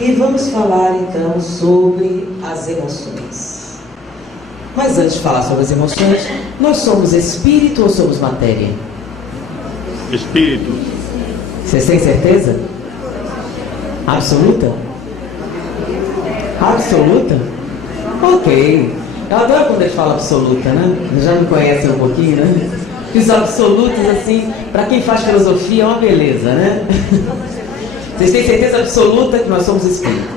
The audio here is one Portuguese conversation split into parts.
E vamos falar então sobre as emoções. Mas antes de falar sobre as emoções, nós somos espírito ou somos matéria? Espírito. Vocês têm certeza? Absoluta? Absoluta? Ok. Eu adoro quando eles falam absoluta, né? Já me conhecem um pouquinho, né? Os absolutos, assim, para quem faz filosofia é uma beleza, né? Vocês têm certeza absoluta que nós somos espíritos?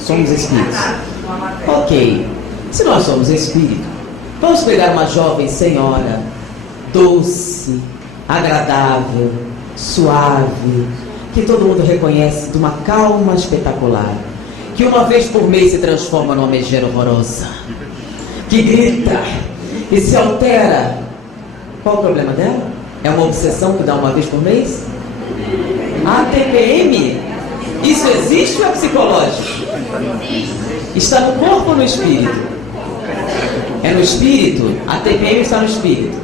Somos espíritos. Ok. Se nós somos espírito, vamos pegar uma jovem senhora, doce, agradável, suave, que todo mundo reconhece de uma calma espetacular, que uma vez por mês se transforma numa megera horrorosa, que grita e se altera. Qual o problema dela? É uma obsessão que dá uma vez por mês? A TPM? Isso existe ou é psicológico? Está no corpo ou no espírito? É no espírito? A TPM está no espírito.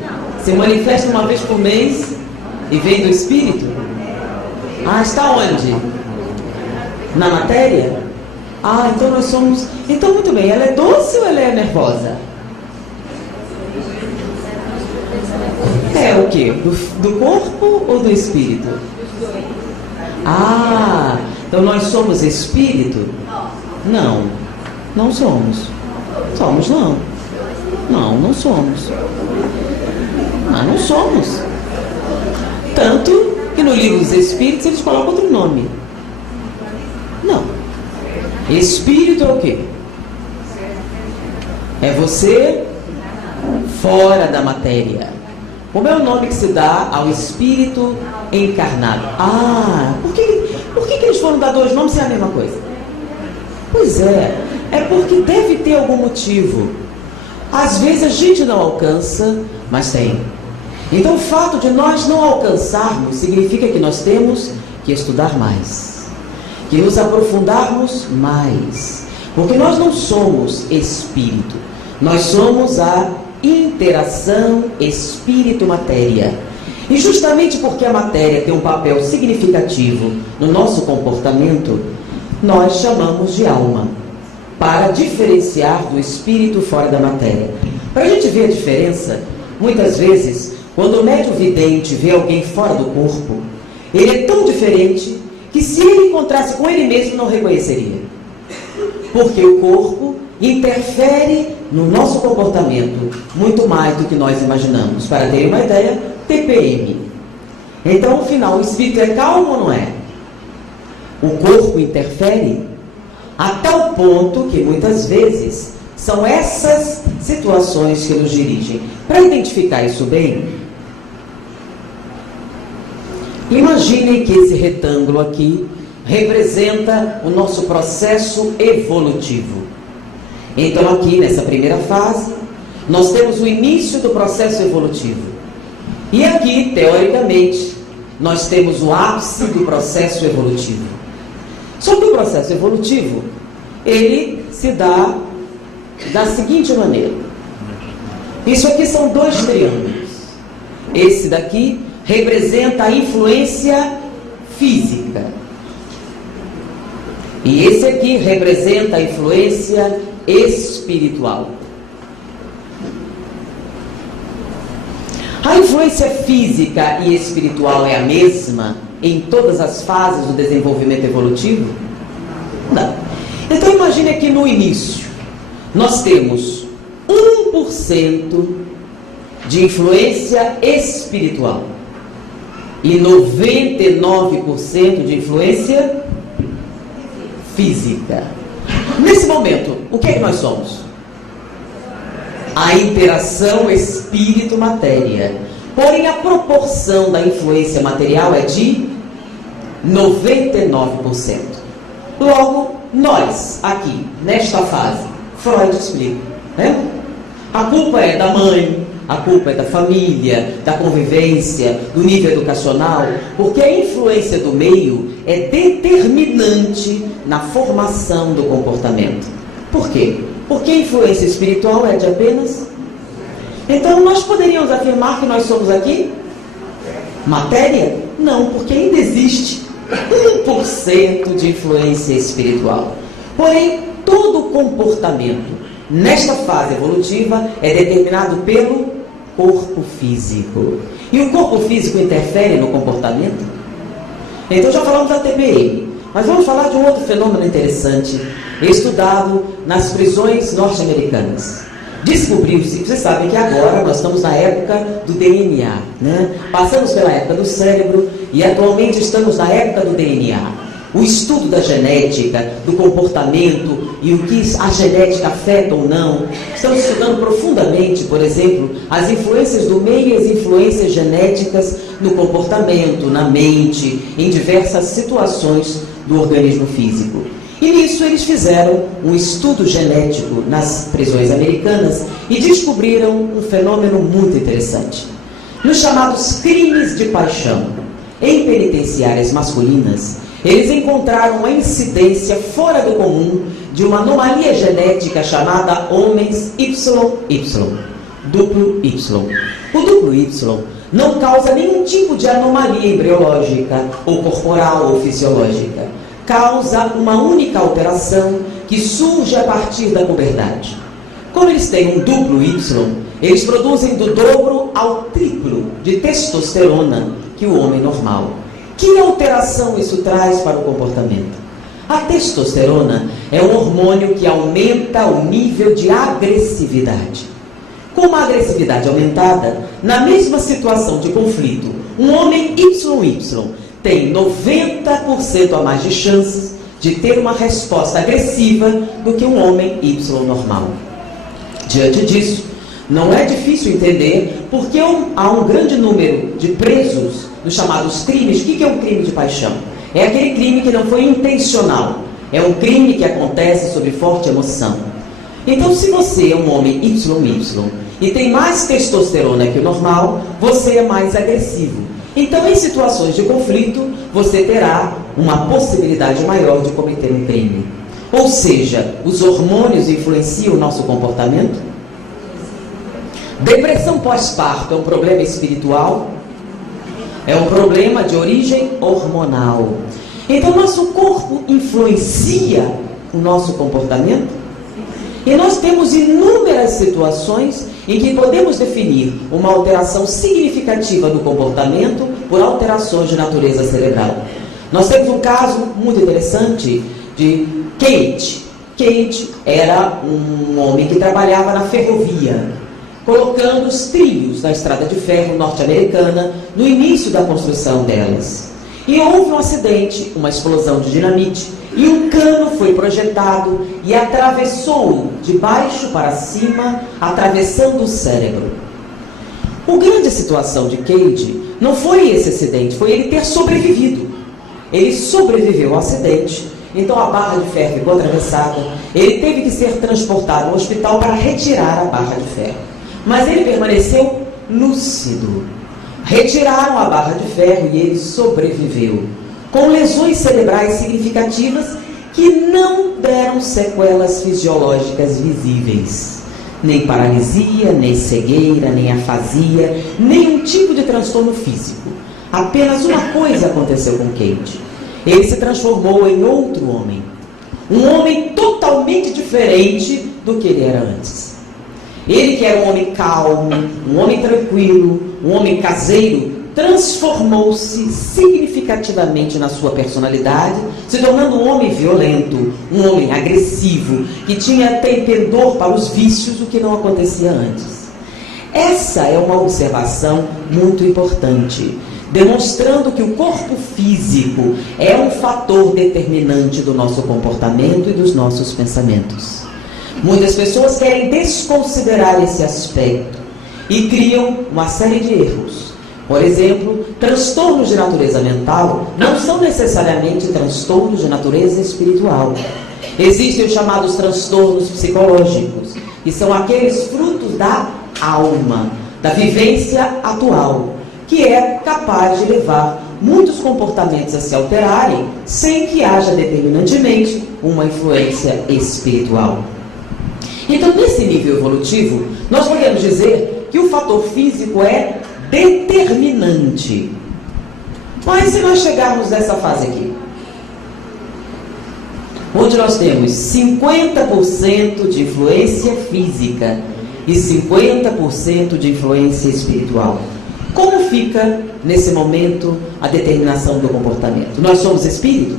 Se manifesta uma vez por mês e vem do espírito? Ah, está onde? Na matéria? Ah, então nós somos... Então, muito bem, ela é doce ou ela é nervosa? É o quê? Do corpo ou do espírito? Ah, então nós somos espírito? Não, não somos. Somos não. Não somos. Não somos. Tanto que no livro dos Espíritos eles colocam outro nome. Não. Espírito é o quê? É você fora da matéria. Como é o nome que se dá ao espírito encarnado? Ah, por que eles foram dar dois nomes se é a mesma coisa? Pois é porque deve ter algum motivo. Às vezes a gente não alcança, mas tem. Então o fato de nós não alcançarmos significa que nós temos que estudar mais, que nos aprofundarmos mais, porque nós não somos espírito, nós somos a interação espírito-matéria. E justamente porque a matéria tem um papel significativo no nosso comportamento, nós chamamos de alma, para diferenciar do espírito fora da matéria. Para a gente ver a diferença, muitas vezes, quando o médium vidente vê alguém fora do corpo, ele é tão diferente que se ele encontrasse com ele mesmo, não reconheceria. Porque o corpo interfere no nosso comportamento muito mais do que nós imaginamos. Para ter uma ideia, TPM. Então, no final, o espírito é calmo ou não é? O corpo interfere a tal ponto que muitas vezes são essas situações que nos dirigem. Para identificar isso bem, imaginem que esse retângulo aqui representa o nosso processo evolutivo. Então aqui nessa primeira fase nós temos o início do processo evolutivo. E aqui, teoricamente, nós temos o ápice do processo evolutivo. Só que o processo evolutivo, ele se dá da seguinte maneira. Isso aqui são dois triângulos. Esse daqui representa a influência física. E esse aqui representa a influência espiritual. A influência física e espiritual é a mesma em todas as fases do desenvolvimento evolutivo? Não. Então imagine que no início nós temos 1% de influência espiritual e 99% de influência física. Nesse momento, o que é que nós somos? A interação espírito-matéria. Porém, a proporção da influência material é de 99%. Logo, nós, aqui, nesta fase, Freud explica, né? A culpa é da mãe, a culpa é da família, da convivência, do nível educacional, porque a influência do meio é determinante na formação do comportamento. Por quê? Porque a influência espiritual é de apenas... Então nós poderíamos afirmar que nós somos aqui matéria? Não, porque ainda existe 1% de influência espiritual. Porém, todo comportamento nesta fase evolutiva é determinado pelo corpo físico. E o corpo físico interfere no comportamento? Então já falamos da TPM, mas vamos falar de um outro fenômeno interessante, estudado nas prisões norte-americanas. Descobriu-se, vocês sabem que agora nós estamos na época do DNA, né? Passamos pela época do cérebro e atualmente estamos na época do DNA. O estudo da genética, do comportamento e o que a genética afeta ou não. Estamos estudando profundamente, por exemplo, as influências do meio e as influências genéticas no comportamento, na mente, em diversas situações do organismo físico. E nisso eles fizeram um estudo genético nas prisões americanas e descobriram um fenômeno muito interessante. Nos chamados crimes de paixão, em penitenciárias masculinas, eles encontraram uma incidência fora do comum de uma anomalia genética chamada homens XY, duplo Y. O duplo Y não causa nenhum tipo de anomalia embriológica, ou corporal, ou fisiológica. Causa uma única alteração que surge a partir da puberdade. Como eles têm um duplo Y, eles produzem do dobro ao triplo de testosterona que o homem normal. Que alteração isso traz para o comportamento? A testosterona é um hormônio que aumenta o nível de agressividade. Com uma agressividade aumentada, na mesma situação de conflito, um homem XY tem 90% a mais de chances de ter uma resposta agressiva do que um homem Y normal. Diante disso, não é difícil entender porque há um grande número de presos nos chamados crimes. O que é um crime de paixão? É aquele crime que não foi intencional. É um crime que acontece sob forte emoção. Então, se você é um homem XY e tem mais testosterona que o normal, você é mais agressivo. Então, em situações de conflito, você terá uma possibilidade maior de cometer um crime. Ou seja, os hormônios influenciam o nosso comportamento? Depressão pós-parto é um problema espiritual? É um problema de origem hormonal. Então, nosso corpo influencia o nosso comportamento? E nós temos inúmeras situações em que podemos definir uma alteração significativa do comportamento por alterações de natureza cerebral. Nós temos um caso muito interessante de Kate. Kate era um homem que trabalhava na ferrovia, colocando os trilhos da estrada de ferro norte-americana no início da construção delas. E houve um acidente, uma explosão de dinamite, e um cano foi projetado e atravessou de baixo para cima, atravessando o cérebro. A grande situação de Cade não foi esse acidente, foi ele ter sobrevivido. Ele sobreviveu ao acidente, então a barra de ferro ficou atravessada, ele teve que ser transportado ao hospital para retirar a barra de ferro. Mas ele permaneceu lúcido. Retiraram a barra de ferro e ele sobreviveu, com lesões cerebrais significativas que não deram sequelas fisiológicas visíveis. Nem paralisia, nem cegueira, nem afasia, nenhum tipo de transtorno físico. Apenas uma coisa aconteceu com Cade. Ele se transformou em outro homem. Um homem totalmente diferente do que ele era antes. Ele que era um homem calmo, um homem tranquilo, um homem caseiro, transformou-se significativamente na sua personalidade, se tornando um homem violento, um homem agressivo, que tinha pendor para os vícios, o que não acontecia antes. Essa é uma observação muito importante, demonstrando que o corpo físico é um fator determinante do nosso comportamento e dos nossos pensamentos. Muitas pessoas querem desconsiderar esse aspecto e criam uma série de erros. Por exemplo, transtornos de natureza mental não são necessariamente transtornos de natureza espiritual. Existem os chamados transtornos psicológicos, que são aqueles frutos da alma, da vivência atual, que é capaz de levar muitos comportamentos a se alterarem sem que haja determinantemente uma influência espiritual. Então, nesse nível evolutivo, nós podemos dizer que o fator físico é determinante. Mas se nós chegarmos nessa fase aqui, onde nós temos 50% de influência física e 50% de influência espiritual, como fica nesse momento a determinação do comportamento? Nós somos espírito?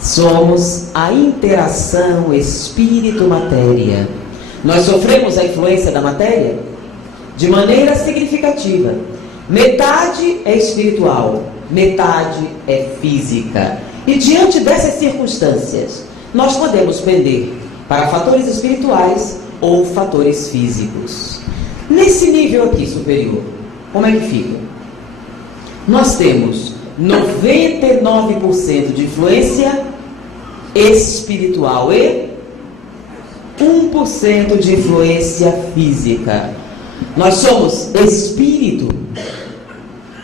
Somos a interação espírito-matéria. Nós sofremos a influência da matéria de maneira significativa. Metade é espiritual, metade é física. E diante dessas circunstâncias, nós podemos pender para fatores espirituais ou fatores físicos. Nesse nível aqui superior, como é que fica? Nós temos 99% de influência espiritual e 1% de influência física. Nós somos espírito,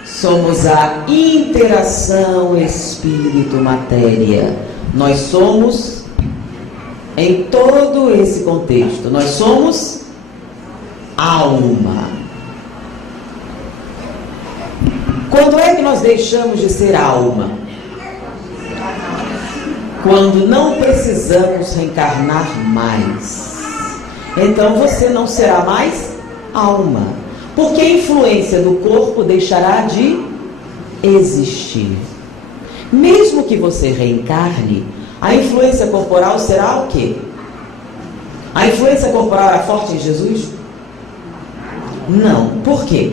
somos a interação espírito-matéria. Nós somos, em todo esse contexto, nós somos alma. Quando é que nós deixamos de ser alma? Quando não precisamos reencarnar mais. Então você não será mais alma, porque a influência do corpo deixará de existir. Mesmo que você reencarne, a influência corporal será o quê? A influência corporal era forte em Jesus? Não. Por quê?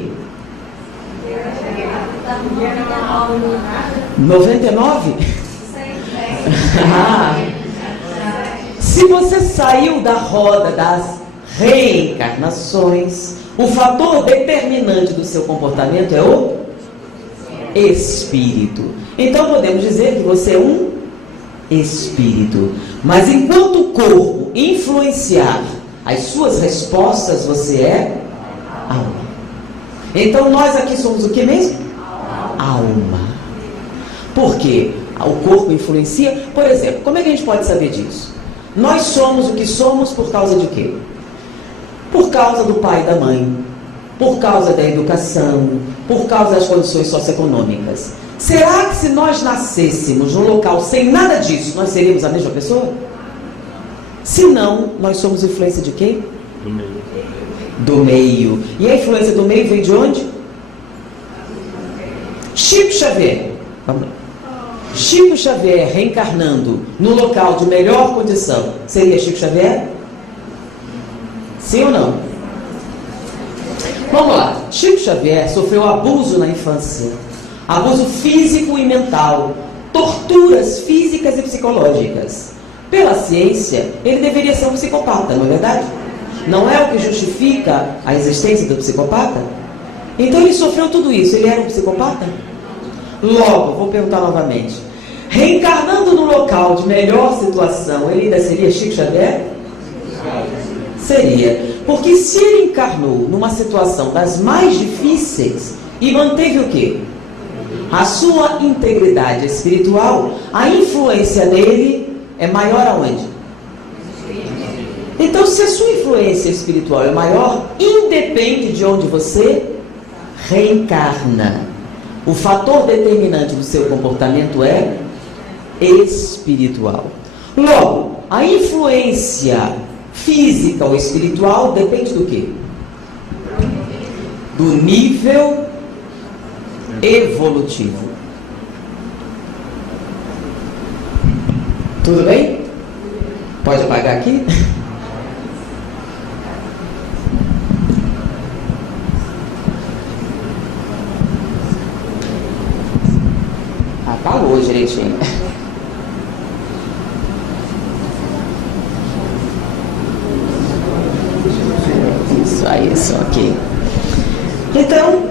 99? Se você saiu da roda das reencarnações, o fator determinante do seu comportamento é o espírito. Então podemos dizer que você é um espírito. Mas enquanto o corpo influenciar as suas respostas, você é alma. Então nós aqui somos o que mesmo? Alma. Por quê? O corpo influencia. Por exemplo, como é que a gente pode saber disso? Nós somos o que somos por causa de quê? Por causa do pai e da mãe, por causa da educação, por causa das condições socioeconômicas. Será que se nós nascêssemos num local sem nada disso, nós seríamos a mesma pessoa? Se não, nós somos influência de quê? Do meio. Do meio. E a influência do meio vem de onde? Chico Xavier. Vamos lá. Chico Xavier reencarnando no local de melhor condição, seria Chico Xavier? Sim ou não? Vamos lá. Chico Xavier sofreu abuso na infância, abuso físico e mental, torturas físicas e psicológicas. Pela ciência, ele deveria ser um psicopata, não é verdade? Não é o que justifica a existência do psicopata? Então ele sofreu tudo isso, ele era um psicopata? Logo, vou perguntar novamente, reencarnando no local de melhor situação, ele ainda seria Chico Xavier? Seria, porque se ele encarnou numa situação das mais difíceis e manteve o quê? A sua integridade espiritual, a influência dele é maior aonde? Então, se a sua influência espiritual é maior, independe de onde você reencarna. O fator determinante do seu comportamento é espiritual. Logo, a influência física ou espiritual depende do quê? Do nível evolutivo. Tudo bem? Pode apagar aqui? Apagou direitinho. Isso aqui. Então,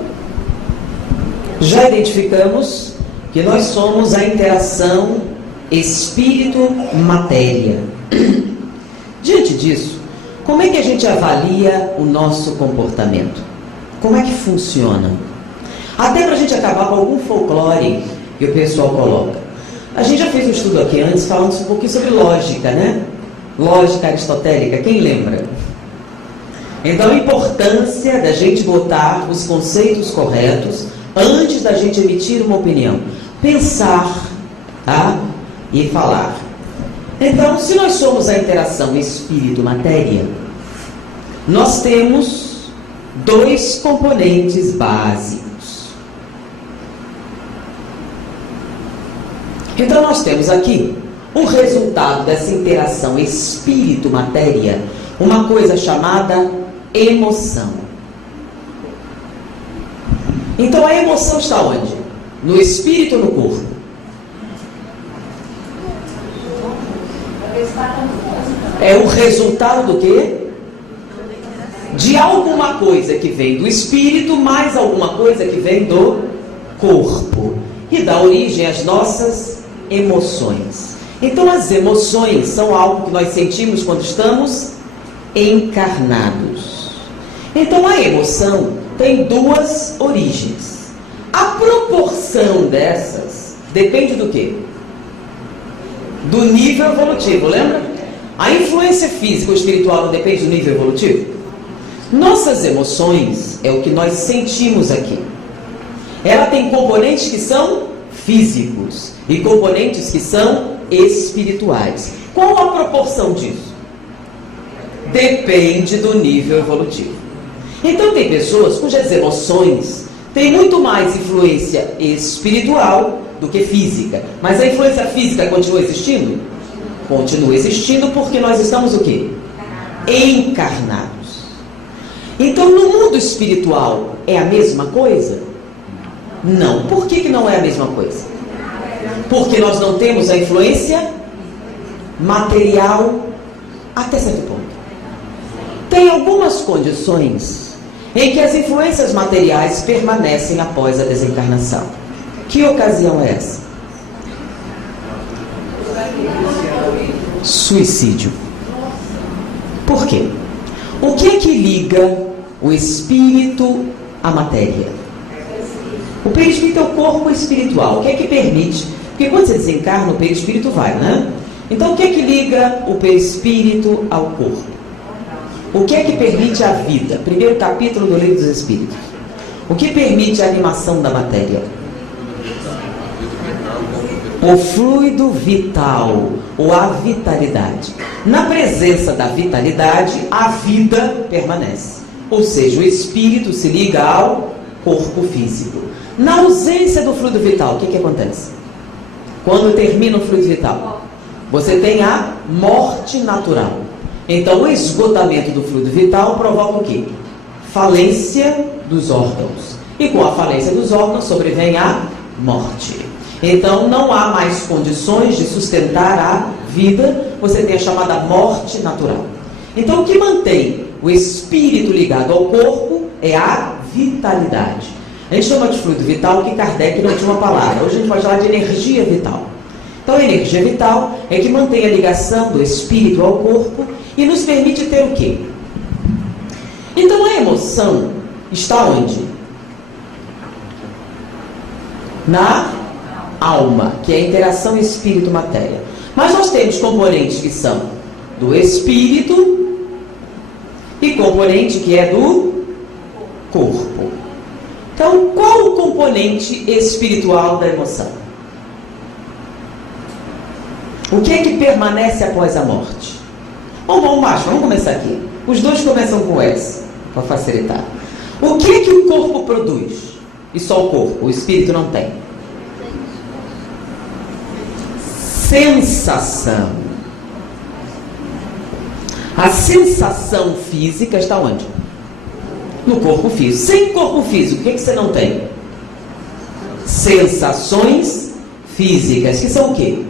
já identificamos que nós somos a interação espírito-matéria. Diante disso, como é que a gente avalia o nosso comportamento? Como é que funciona? Até para a gente acabar com algum folclore que o pessoal coloca. A gente já fez um estudo aqui antes falando um pouquinho sobre lógica, né? Lógica aristotélica, quem lembra? Então a importância da gente botar os conceitos corretos antes da gente emitir uma opinião. Pensar, tá? E falar. Então, se nós somos a interação espírito-matéria, nós temos dois componentes básicos. Então, nós temos aqui o resultado dessa interação espírito-matéria, uma coisa chamada emoção. Então, a emoção está onde? No espírito ou no corpo? É o resultado do quê? De alguma coisa que vem do espírito, mais alguma coisa que vem do corpo. E dá origem às nossas emoções. Então, as emoções são algo que nós sentimos quando estamos encarnados. Então, a emoção tem duas origens. A proporção dessas depende do quê? Do nível evolutivo, lembra? A influência física ou espiritual não depende do nível evolutivo? Nossas emoções é o que nós sentimos aqui. Ela tem componentes que são físicos e componentes que são espirituais. Qual a proporção disso? Depende do nível evolutivo. Então tem pessoas cujas emoções têm muito mais influência espiritual do que física. Mas a influência física continua existindo? Continua existindo porque nós estamos o quê? Encarnados. Então no mundo espiritual é a mesma coisa? Não. Por que não é a mesma coisa? Porque nós não temos a influência material até certo ponto. Tem algumas condições em que as influências materiais permanecem após a desencarnação. Que ocasião é essa? Suicídio. Por quê? O que é que liga o espírito à matéria? O perispírito é o corpo espiritual. O que é que permite? Porque quando você desencarna, o perispírito vai, né? Então, o que é que liga o perispírito ao corpo? O que é que permite a vida? Primeiro capítulo do Livro dos Espíritos. O que permite a animação da matéria? O fluido vital, ou a vitalidade. Na presença da vitalidade, a vida permanece. Ou seja, o espírito se liga ao corpo físico. Na ausência do fluido vital, o que acontece? Quando termina o fluido vital, você tem a morte natural. Então, o esgotamento do fluido vital provoca o quê? Falência dos órgãos. E com a falência dos órgãos sobrevém a morte. Então, não há mais condições de sustentar a vida. Você tem a chamada morte natural. Então, o que mantém o espírito ligado ao corpo é a vitalidade. A gente chama de fluido vital que Kardec não tinha uma palavra. Hoje a gente pode falar de energia vital. Então, a energia vital é que mantém a ligação do espírito ao corpo e nos permite ter o quê? Então, a emoção está onde? Na alma, que é a interação espírito-matéria. Mas nós temos componentes que são do espírito e componente que é do corpo. Então, qual o componente espiritual da emoção? O que é que permanece após a morte? Vamos começar aqui. Os dois começam com S, para facilitar. O que é que o corpo produz? E só o corpo, o espírito não tem. Sensação. A sensação física está onde? No corpo físico. Sem corpo físico, o que é que você não tem? Sensações físicas, que são o quê?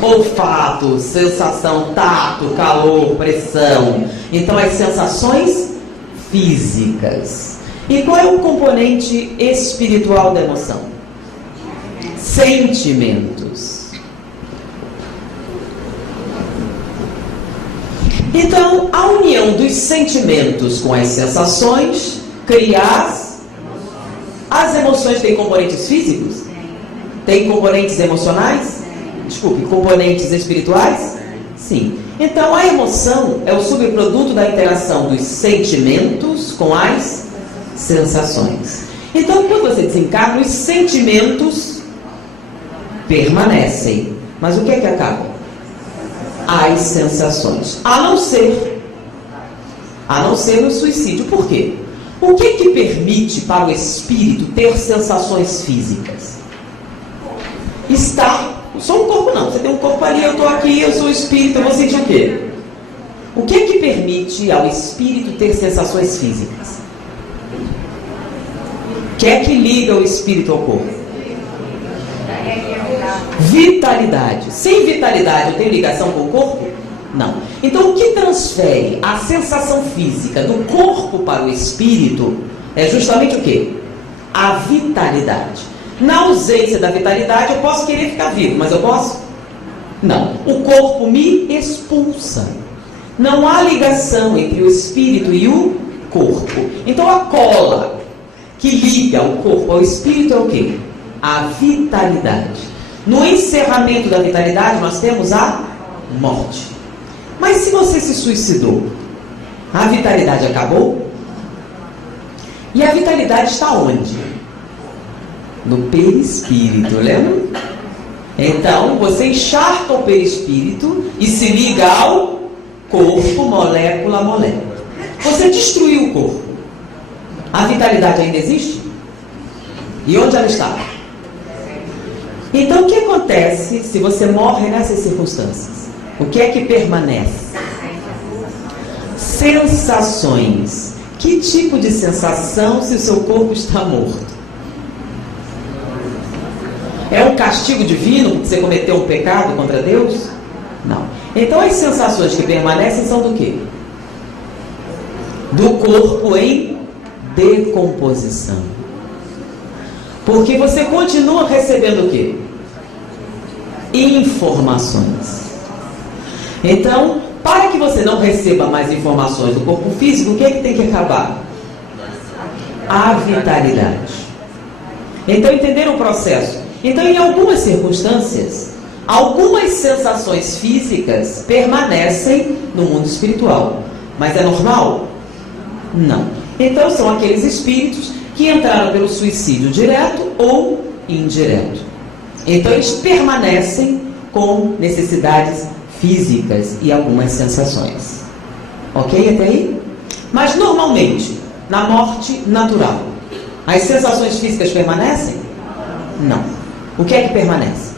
Olfato, sensação, tato, calor, pressão. Então, as sensações físicas. E qual é o componente espiritual da emoção? Sentimentos. Então, a união dos sentimentos com as sensações cria as emoções. Têm componentes físicos? Tem componentes emocionais? Desculpe, componentes espirituais? Sim. Então a emoção é o subproduto da interação dos sentimentos com as sensações. Então quando você desencarna, os sentimentos permanecem. Mas o que é que acaba? As sensações. A não ser no suicídio. Por quê? O que que permite para o espírito ter sensações físicas? Só um corpo não. Você tem um corpo ali, eu estou aqui, eu sou o espírito, eu vou sentir o quê? O que que permite ao espírito ter sensações físicas? O que é que liga o espírito ao corpo? Vitalidade. Sem vitalidade eu tenho ligação com o corpo? Não. Então o que transfere a sensação física do corpo para o espírito é justamente o quê? A vitalidade. Na ausência da vitalidade eu posso querer ficar vivo, mas eu posso? Não. O corpo me expulsa. Não há ligação entre o espírito e o corpo. Então a cola que liga o corpo ao espírito é o quê? A vitalidade. No encerramento da vitalidade nós temos a morte. Mas se você se suicidou, a vitalidade acabou? E a vitalidade está onde? No perispírito, lembra? Então você encharca o perispírito e se liga ao corpo, molécula a molécula. Você destruiu o corpo. A vitalidade ainda existe? E onde ela está? Então o que acontece se você morre nessas circunstâncias? O que é que permanece? Sensações. Que tipo de sensação se o seu corpo está morto? É um castigo divino porque você cometeu um pecado contra Deus? Não. Então as sensações que permanecem são do quê? Do corpo em decomposição. Porque você continua recebendo o quê? Informações. Então, para que você não receba mais informações do corpo físico, o que é que tem que acabar? A vitalidade. Então, entenderam o processo? Então, em algumas circunstâncias, algumas sensações físicas permanecem no mundo espiritual. Mas é normal? Não. Então, são aqueles espíritos que entraram pelo suicídio direto ou indireto. Então eles permanecem com necessidades físicas e algumas sensações. Ok até aí? Mas normalmente, na morte natural, as sensações físicas permanecem? Não. O que é que permanece?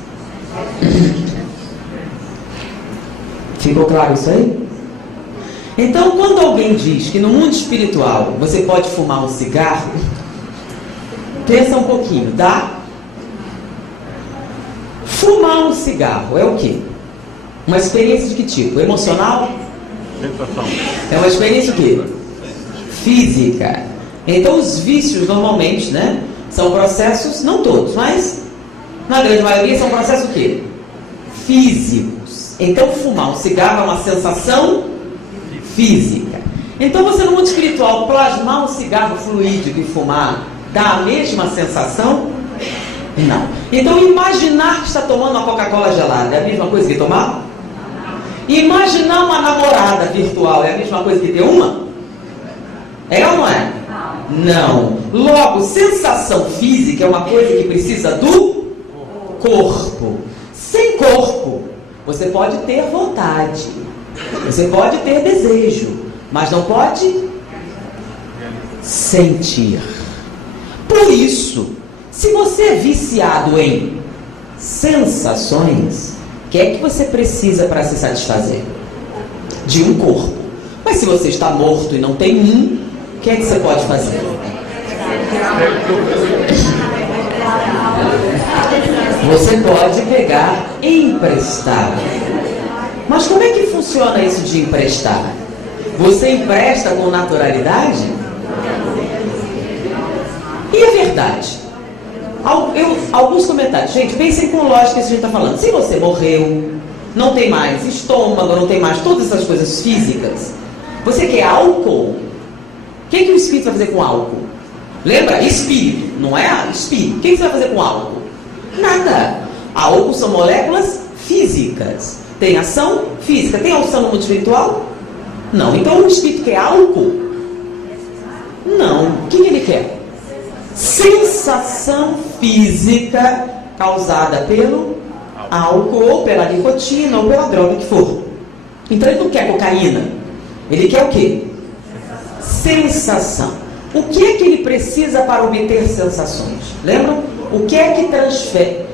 Ficou claro isso aí? Então, quando alguém diz que no mundo espiritual você pode fumar um cigarro, pensa um pouquinho, tá? Fumar um cigarro é o quê? Uma experiência de que tipo? Emocional? É uma experiência o quê? Física. Então os vícios normalmente, né, são processos, não todos, mas na grande maioria são processos o quê? Físicos. Então fumar um cigarro é uma sensação física. Então você no mundo espiritual plasmar um cigarro fluídico e fumar dá a mesma sensação? Não. Então imaginar que está tomando uma Coca-Cola gelada é a mesma coisa que tomar? Imaginar uma namorada virtual é a mesma coisa que ter uma? É ou não é? Não. Logo, sensação física é uma coisa que precisa do corpo. Sem corpo, você pode ter vontade, você pode ter desejo, mas não pode sentir. Por isso, se você é viciado em sensações, o que é que você precisa para se satisfazer? De um corpo. Mas se você está morto e não tem um, o que é que você pode fazer? Você pode pegar emprestado. Mas como é que funciona isso de emprestar? Você empresta com naturalidade? E a verdade? Alguns comentários. Gente, pensem com lógica isso que a gente está falando. Se você morreu, não tem mais estômago, não tem mais todas essas coisas físicas, você quer álcool? O que o espírito vai fazer com álcool? Lembra? Espírito, não é espírito. O que você vai fazer com álcool? Nada. Álcool são moléculas físicas. tem ação física. Tem ação no mundo espiritual? Não. Então o espírito quer álcool? Não. O que ele quer? Sensação física causada pelo álcool, ou pela nicotina, ou pela droga que for. Então ele não quer cocaína. Ele quer o quê? Sensação. O que é que ele precisa para obter sensações? Lembram? O que é que transfere?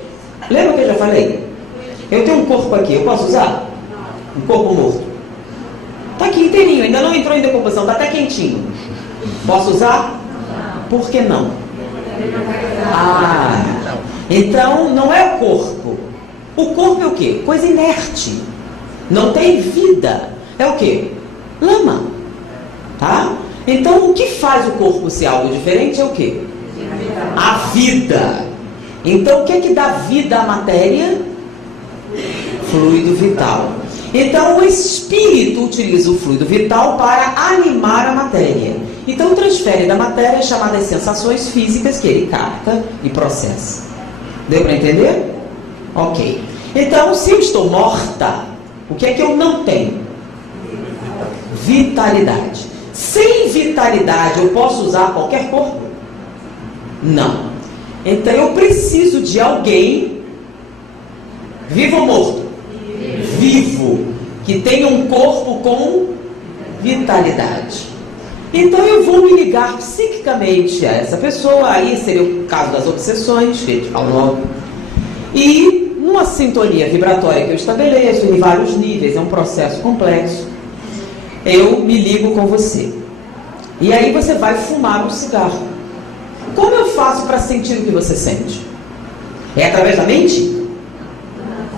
Lembra que eu já falei? Eu tenho um corpo aqui, eu posso usar? Um corpo morto. Está aqui inteirinho, ainda não entrou em decomposição, está até quentinho. Posso usar? Por que não? Então não é o corpo. O corpo é o quê? Coisa inerte. Não tem vida. É o quê? Lama. Tá? Então o que faz o corpo ser algo diferente é o quê? A vida. Então o que é que dá vida à matéria? Fluido vital. Então o espírito utiliza o fluido vital para animar a matéria. Então transfere da matéria chamadas sensações físicas que ele capta e processa. Deu para entender? Ok. Então se eu estou morta, o que é que eu não tenho? Vitalidade. Sem vitalidade eu posso usar qualquer corpo? Não. Então eu preciso de alguém, vivo ou morto? Vivo, que tenha um corpo com vitalidade. Então eu vou me ligar psiquicamente a essa pessoa, aí seria o caso das obsessões, que a gente fala logo. E numa sintonia vibratória que eu estabeleço em vários níveis, é um processo complexo, eu me ligo com você. E aí você vai fumar um cigarro. Como eu faço para sentir o que você sente? É através da mente?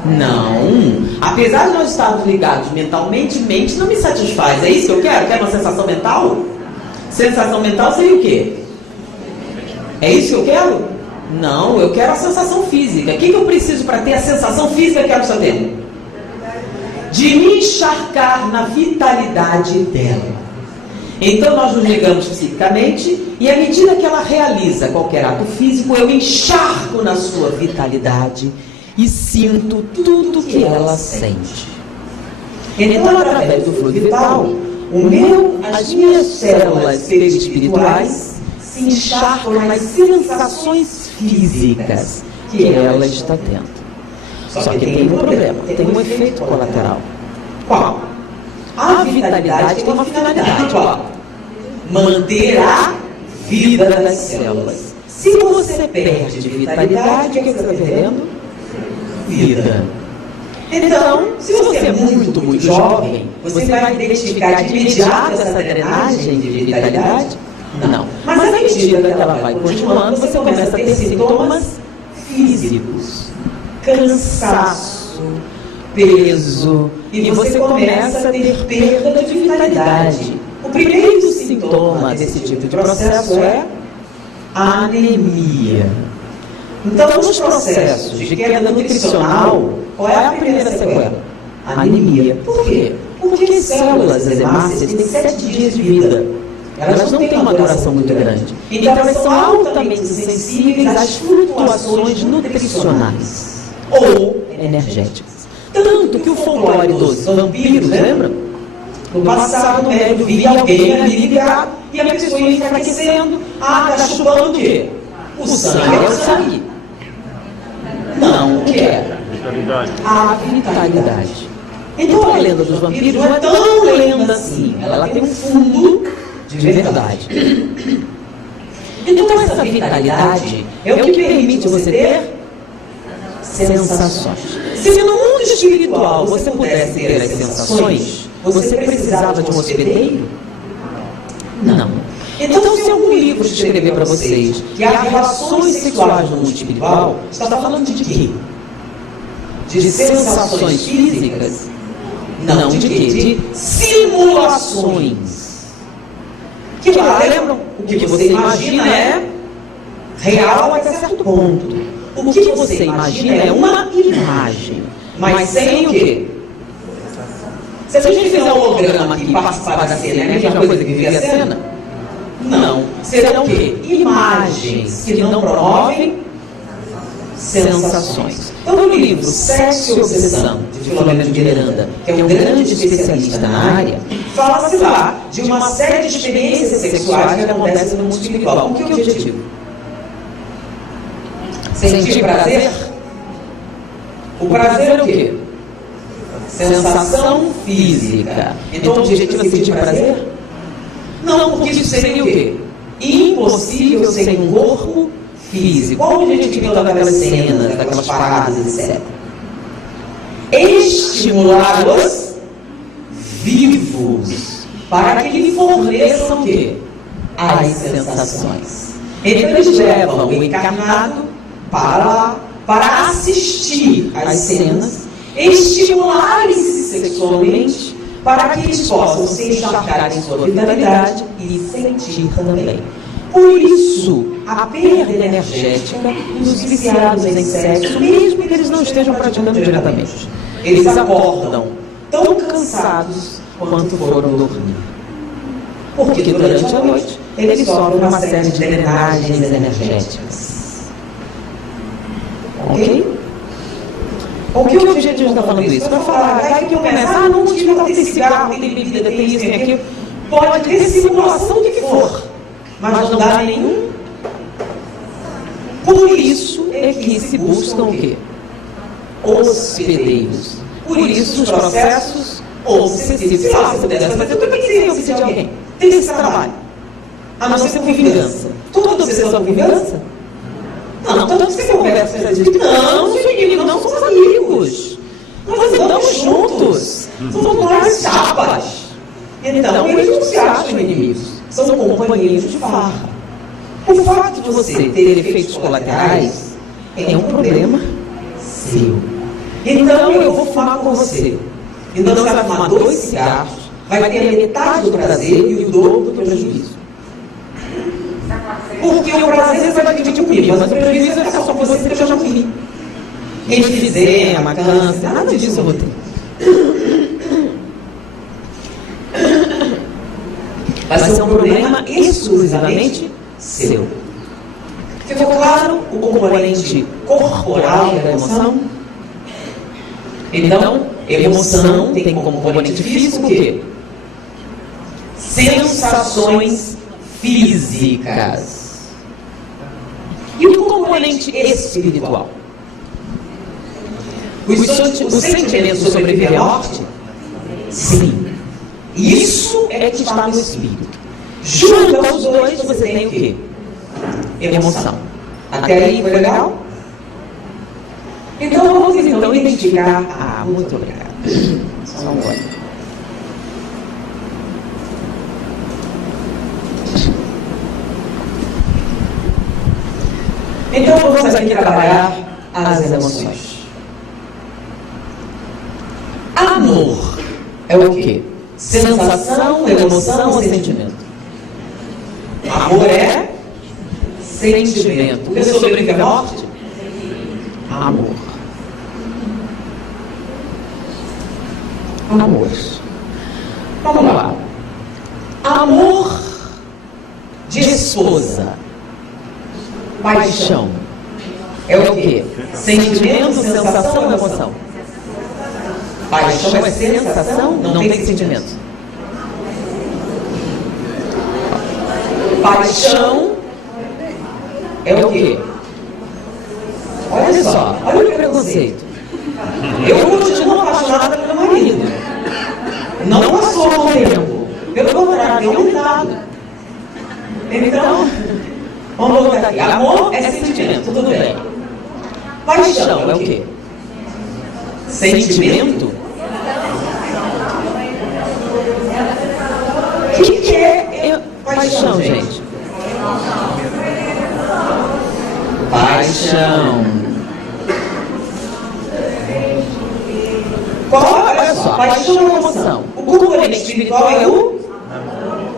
Não. Apesar de nós estarmos ligados mentalmente, mente não me satisfaz. É isso que eu quero? Quero uma sensação mental? Sensação mental seria o quê? É isso que eu quero? Não, eu quero a sensação física. O que eu preciso para ter a sensação física que ela está tendo? De me encharcar na vitalidade dela. Então nós nos ligamos psicicamente e à medida que ela realiza qualquer ato físico, eu encharco na sua vitalidade e sinto tudo que ela sente. Então, através do fluido vital, as minhas células perispirituais se encharcam nas sensações físicas que ela está tendo. Só que tem um problema, tem um efeito colateral. Qual? A vitalidade tem uma finalidade. Qual? Manter a vida das células. Se você perde vitalidade, o que você está perdendo? Vida. Então, se você é muito jovem, você vai identificar de imediato essa drenagem de vitalidade? Não. Mas à medida que ela vai continuando, você começa a ter sintomas físicos. Cansaço, peso, e você começa a ter perda de vitalidade. O primeiro sintoma desse tipo de processo é anemia. Então, nos processos de queda nutricional, qual é a primeira sequela? Anemia. Por quê? Porque as células hemácias têm 7 dias de vida. Elas não têm uma duração muito grande. Então, elas são altamente sensíveis às flutuações nutricionais ou energéticas. Tanto que o folclore dos vampiros, lembra? No passado, no médio, via alguém ali ligado e a pessoa ia enfraquecendo. Está chupando o quê? O sangue é o sangue. Não, o que é? A vitalidade. Então a lenda dos vampiros não é tão lenda assim. Ela tem um fundo de verdade. Então essa vitalidade é o que permite você ter sensações. Se no mundo espiritual você pudesse ter as sensações, você precisava de um hospedeiro? Não. Então, se algum livro escrever para vocês que há relações sexuais no mundo espiritual, está falando de quê? De sensações físicas? Não, de quê? De simulações. Que lá, lembram? O que você imagina é real até certo ponto. O que você imagina é uma imagem, mas sem o quê? Se a gente fizer um holograma aqui para participar da cena, é a mesma coisa que viver a cena? Não. Serão o quê? Imagens que não promovem sensações. Então, no livro Sexo e Obsessão, de Filomeno de Miranda, que é um grande especialista na área, fala-se lá de uma série de experiências sexuais que acontecem no mundo espiritual. Com que objetivo? Sentir prazer? O prazer é o quê? Sensação física. Então, o objetivo é sentir prazer? Não, porque isso seria o quê? Impossível sem um corpo físico. Qual o objetivo então daquelas cenas, daquelas paradas, etc? Estimulá-los vivos, para que lhe forneçam o quê? As sensações. Então eles levam o encarnado para lá, para assistir às cenas, estimularem-se sexualmente, para que eles possam se encharcar em sua vitalidade e sentir também. Por isso, a perda energética dos viciados em sexo, mesmo que eles não estejam praticando diretamente, eles acordam tão cansados quanto foram dormir. Porque durante a noite, eles sofrem uma série de drenagens energéticas. Ok? O que o objetivo está falando isso? Para falar, vai que eu começo, não, tem cigarro, tem bebida, tem isso, tem aquilo. Pode ter simulação do que for, mas não dá nenhum. Por isso é que se buscam o quê? Hospedeiros. Por isso os processos obsessivos. Se você pudesse fazer, eu também seria obsessivo de alguém. Tem esse trabalho. A não ser com vingança. Toda obsessão com vingança? Não, tanto que você conversa com ele. Não, sou inimigo, não, somos amigos. Nós andamos juntos. Somos nós chapas. Então, eles não se acham inimigos. São companheiros de farra. O fato de você ter efeitos colaterais é um problema seu. Então, eu vou fumar com você. Então, você vai fumar 2 cigarros, vai ter a metade do prazer e o dobro do prejuízo. Porque o prazer você vai dividir comigo, mas o prejuízo é só com você, porque eu já morri. Enfisema, câncer, nada disso eu vou ter. Vai ser um problema exclusivamente seu. Ficou claro o componente corporal da emoção? Então, emoção tem como componente físico o quê? Sensações físicas. E o componente espiritual? O sentimento de sobreviver à morte? Sim. Isso é que está no espírito. Junto aos dois, você tem o quê? Emoção. Até aí foi legal? Então vamos então identificar. Muito obrigado. Só um gole. Então vamos aqui trabalhar as emoções. Amor é o quê? Sensação, emoção ou sentimento? Amor é sentimento. O que sobrevive à morte? Amor. Amor. Vamos lá. Amor de esposa. Paixão. É o quê? Sentimento, sensação ou emoção? Paixão é sensação? Não tem sentimento. Paixão é o quê? Olha só, olha o preconceito. Eu continuo apaixonada pelo meu marido. Não passou o tempo. Pelo contrário, tem aumentado. Então, vamos voltar aqui. Amor é sentimento, tudo bem. Paixão é o quê? Sentimento? O que é paixão, gente? Paixão. Olha só, paixão é emoção. O componente espiritual é o...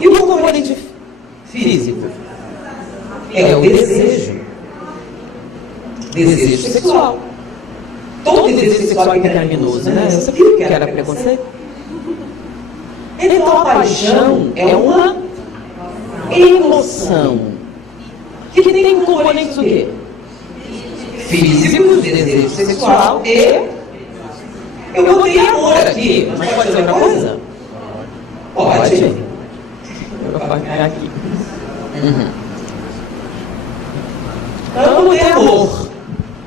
E o componente físico? É o desejo. Desejo sexual. Todo desejo sexual é pecaminoso, né? Você viu que era preconceito? Então a paixão é uma emoção que tem um componente o quê? físico, desejo sexual e... Eu botei amor aqui, mas pode ser outra coisa? Pode. Eu vou apagar aqui. Eu botei amor.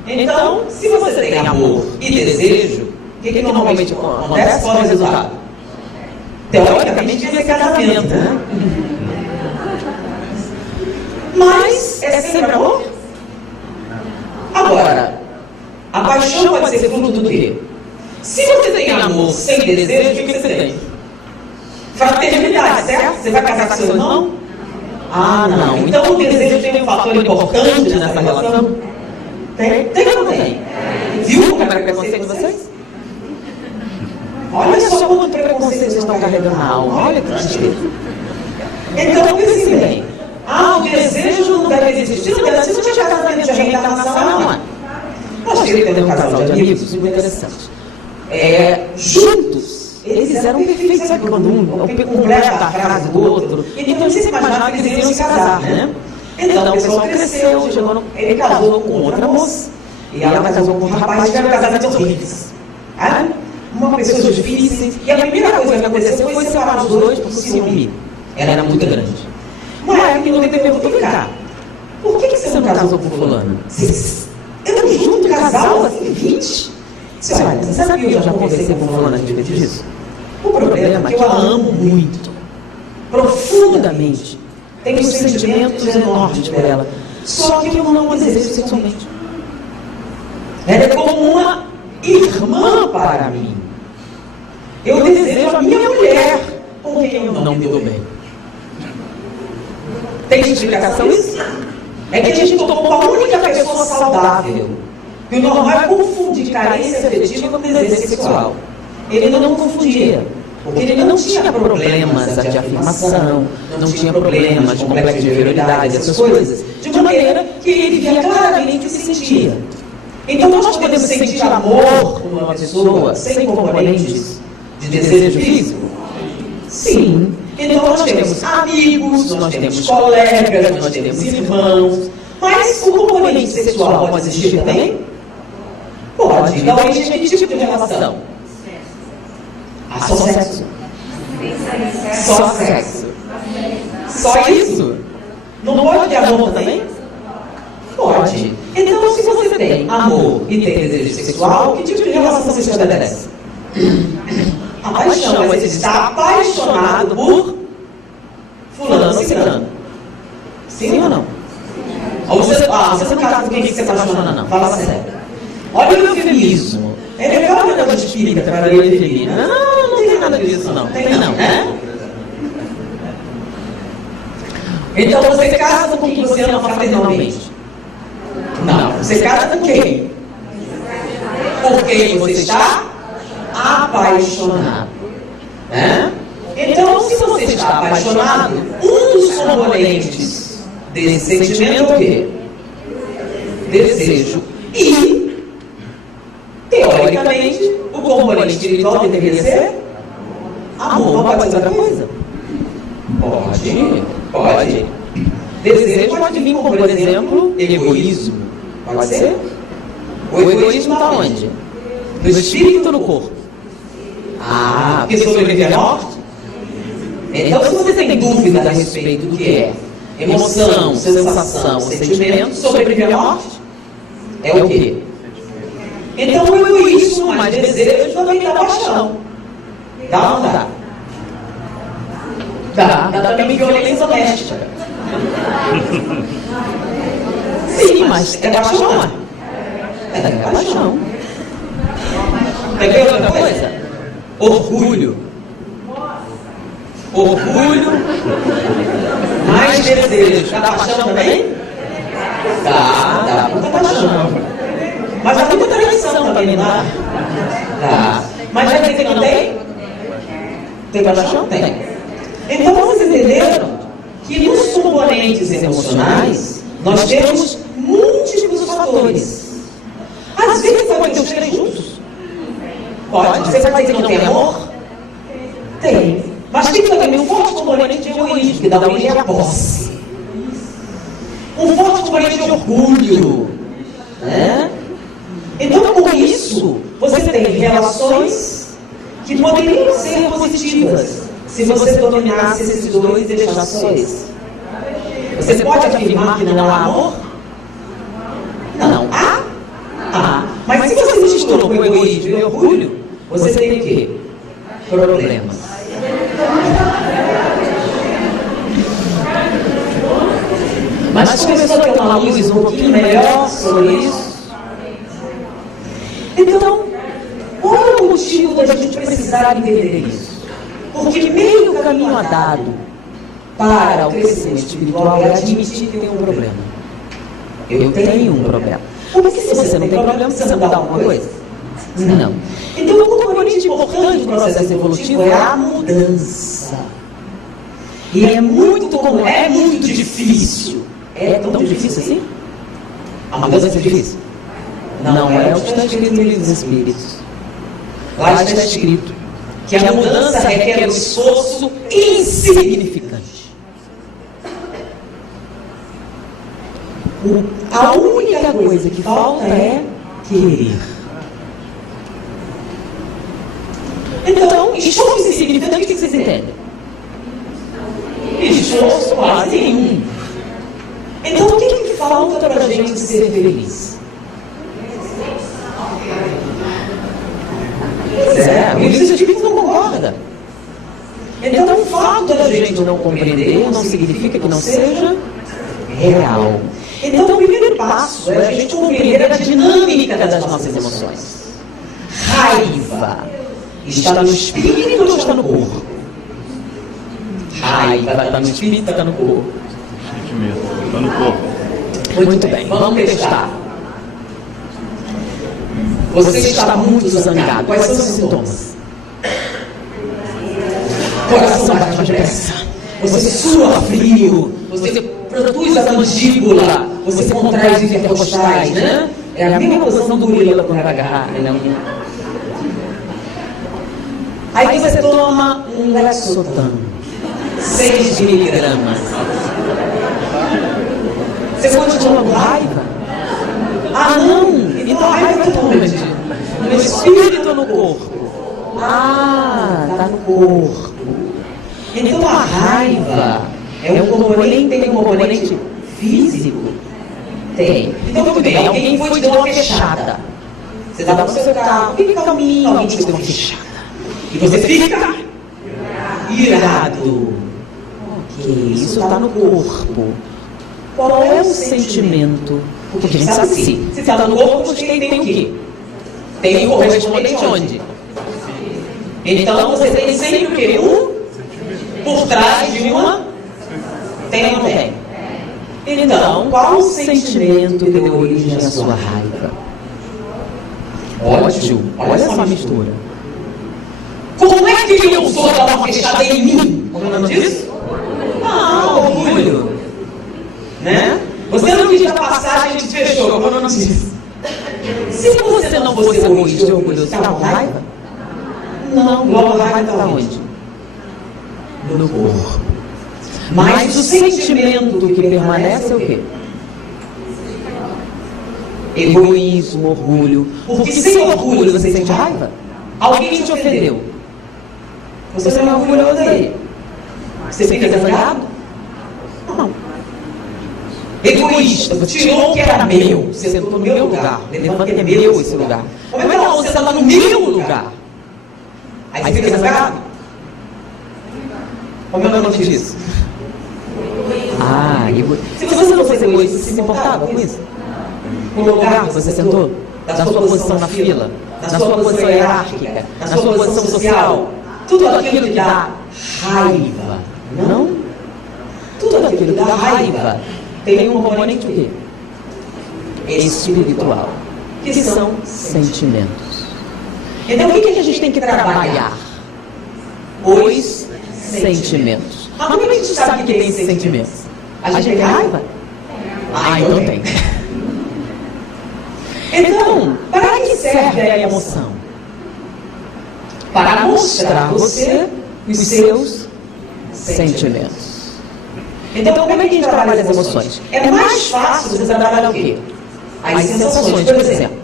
Então, se você tem amor e desejo, o que normalmente acontece? Qual é o resultado? Teoricamente, devia ser casamento, né? Mas é sempre amor? Agora, a paixão pode ser fruto do quê? Se você tem amor sem desejo, o que você tem? Fraternidade, certo? Você vai casar com seu irmão? Ah, não. Então o desejo tem um fator importante nessa relação? Tem? Tem ou não tem? Viu como é preconceito de vocês? Olha só quanto preconceito vocês estão carregando na alma. Olha que tristeza. Então, pense bem. O desejo não deve existir. Se não tinha casamento de reencarnação, não é? Nós temos um casal de amigos muito interessante. Juntos, eles eram perfeitos, sabe quando um completa a frase do outro? Então eles se imaginavam que eles iriam se casar, né? Então o pessoal cresceu, ele casou com outra moça, e ela casou com um rapaz, tiveram casamentos horríveis. Uma pessoa difícil, e a primeira coisa que aconteceu foi separar os dois por ciúme. Ela era muito grande. Uma época que não perguntou, vem cá, por que você não casou com fulano? Vocês eram juntos, casal, assim, 20? Olha, você sabe que eu já conversei com fulano a respeito disso? O problema é que eu a amo muito, profundamente. Tenho sentimentos enormes por ela. Só que eu não a desejo sexualmente. Ela é como uma irmã para mim. Eu desejo a minha mulher com quem eu não me dou bem. Tem explicação isso? É que a gente tomou a única pessoa saudável. E o normal é confundir carência afetiva com desejo sexual. Ele não confundia. Porque ele não tinha problemas de afirmação, não tinha problemas de complexo de inferioridade, essas coisas, de maneira que ele via claramente o que sentia. Então nós podemos sentir amor por uma pessoa sem componentes de desejo físico? Sim. Então nós temos amigos, nós temos colegas, nós temos irmãos, mas o componente sexual pode existir também? Pode. Então a gente tem que tipo de relação? Só sexo. Só sexo. Só isso? Não pode ter amor também? Pode. Então, se você tem amor e tem desejo sexual, que tipo de relação você estabelece? A paixão é você estar apaixonado por fulano ou ciclano. Sim ou não? Ou você não casa com quem que você está apaixonando, não. Fala sério. Olha o eufemismo. É legal o negócio de espírita para a feminina. Não tem nada disso, não. Tem não, né? Então você casa com quem você ama fraternalmente? Não. Você casa com quem? Por quem você está apaixonado. Né? Então, se você está apaixonado, um dos componentes desse sentimento é o quê? Desejo. E, teoricamente, o componente espiritual deveria ser amor. Não pode ser outra coisa? Pode. Desejo pode vir como, por exemplo, egoísmo. Pode ser? O egoísmo está onde? No espírito ou no corpo? Porque sobrevive à morte? Então, se você tem dúvida a respeito do que é emoção, sensação, sentimento, sobrevive à morte? É o quê? Então, o egoísmo mais desejo também dá paixão. Dá ou não dá? Dá também violência doméstica. Sim, mas é paixão, não é? É paixão. Quer ver outra coisa? Orgulho. Mais desejo. Dá paixão também? Dá muita paixão. Mas dá muita traição também, não dá? Dá. Mas já que não tem? Tem paixão? Tem. Então vocês entenderam que nos componentes emocionais nós temos múltiplos fatores. Às vezes pode ter os três juntos. Pode. Você vai dizer que não tem amor? Tem. Mas tem também um forte componente de egoísmo, que dá origem à posse. Um forte componente de orgulho. Né? Então, com isso, você tem relações que poderiam ser positivas se você dominasse esses dois e deixasse só esse. Você pode afirmar que não há amor? Não. Há. Mas se você mistura com egoísmo e orgulho, você tem o quê? Problemas. Mas começou a ter uma luz um pouquinho melhor sobre isso. Então, qual é o motivo da gente precisar entender isso? Porque meio caminho andado para o crescimento espiritual é admitir que tem um problema. Eu tenho um problema. Porque se você não tem problema, você mudar alguma coisa? Não. Então, um componente importante do processo evolutivo é a mudança. E é muito comum, é muito difícil. É tão difícil assim? A mudança é difícil? Não é o que está escrito no livro dos Espíritos. Lá está escrito que a mudança requer um esforço insignificante. A única coisa que falta é querer. Então, esforço insignificante, o que vocês entendem? Esforço quase nenhum. Então, o que falta para a gente ser feliz? Pois é, o livro dos Espíritos não concorda. Então, o fato da gente não compreender não significa que não seja real. Então, o primeiro passo é a gente compreender a dinâmica das nossas emoções. Raiva está no espírito ou está no corpo? Raiva está no espírito ou está no corpo? Está no corpo. Muito bem, vamos testar. Você está muito zangado. Quais são os sintomas? Coração bate mais depressa. Você sua frio. Você produz a mandíbula. Você contrai os intercostais, né? É a mesma posição do gorila quando vai agarrar. Aí você toma um Lexotan. 6 miligramas. Você continua com raiva? Ah, não! Então a raiva está onde? No espírito ou no corpo? Ah, está no corpo. Então a raiva é um componente, tem um componente físico? Tem. Então tudo bem, alguém foi te dar uma fechada. Você estava no seu carro, fica calminho, alguém te deu uma fechada. E você fica irado. Ok, isso está no corpo. Qual é o sentimento? Porque a gente sabe assim, se está no corpo, você tem o quê? Tem o correspondente onde? Então você tem sempre o quê? Por trás de uma? Tem ou não tem? Então, qual o sentimento que deu origem à sua raiva? Ódio. Olha essa mistura. Como é que eu sou dar uma fechada em mim? Como é o nome disso? Orgulho. Né? Você não quis dar passagem e te fechou. Como é o nome disso? Se você não fosse egoísta e orgulhoso, você estava com raiva? Não. Logo a raiva está onde? No corpo. Mas o sentimento que permanece é o quê? Egoísmo, orgulho. Porque sem orgulho você sente raiva? Alguém te ofendeu. Você não é orgulhoso aí? Você fica zangado? Não. Egoísta, você tirou o que era meu. Você sentou no meu lugar. Levanta que é meu esse lugar. Como é que não? Você está no meu lugar. Aí você fica zangado? Como é o nome disso? Se você não fosse egoísta, você se importava com isso? Com o lugar que você sentou? Da sua posição na fila? Na sua posição hierárquica? Na sua posição social? Tudo aquilo que dá raiva, não? Tudo aquilo que dá raiva tem um componente o quê? Espiritual, que são sentimentos. Então o que a gente tem que trabalhar? Os sentimentos. Mas como é que a gente sabe que tem sentimentos? A gente tem raiva? Então tem. Então, para que serve a emoção? Para mostrar você os seus sentimentos. Então, como é que a gente trabalha as emoções? É mais fácil você trabalhar o quê? As sensações. Por exemplo,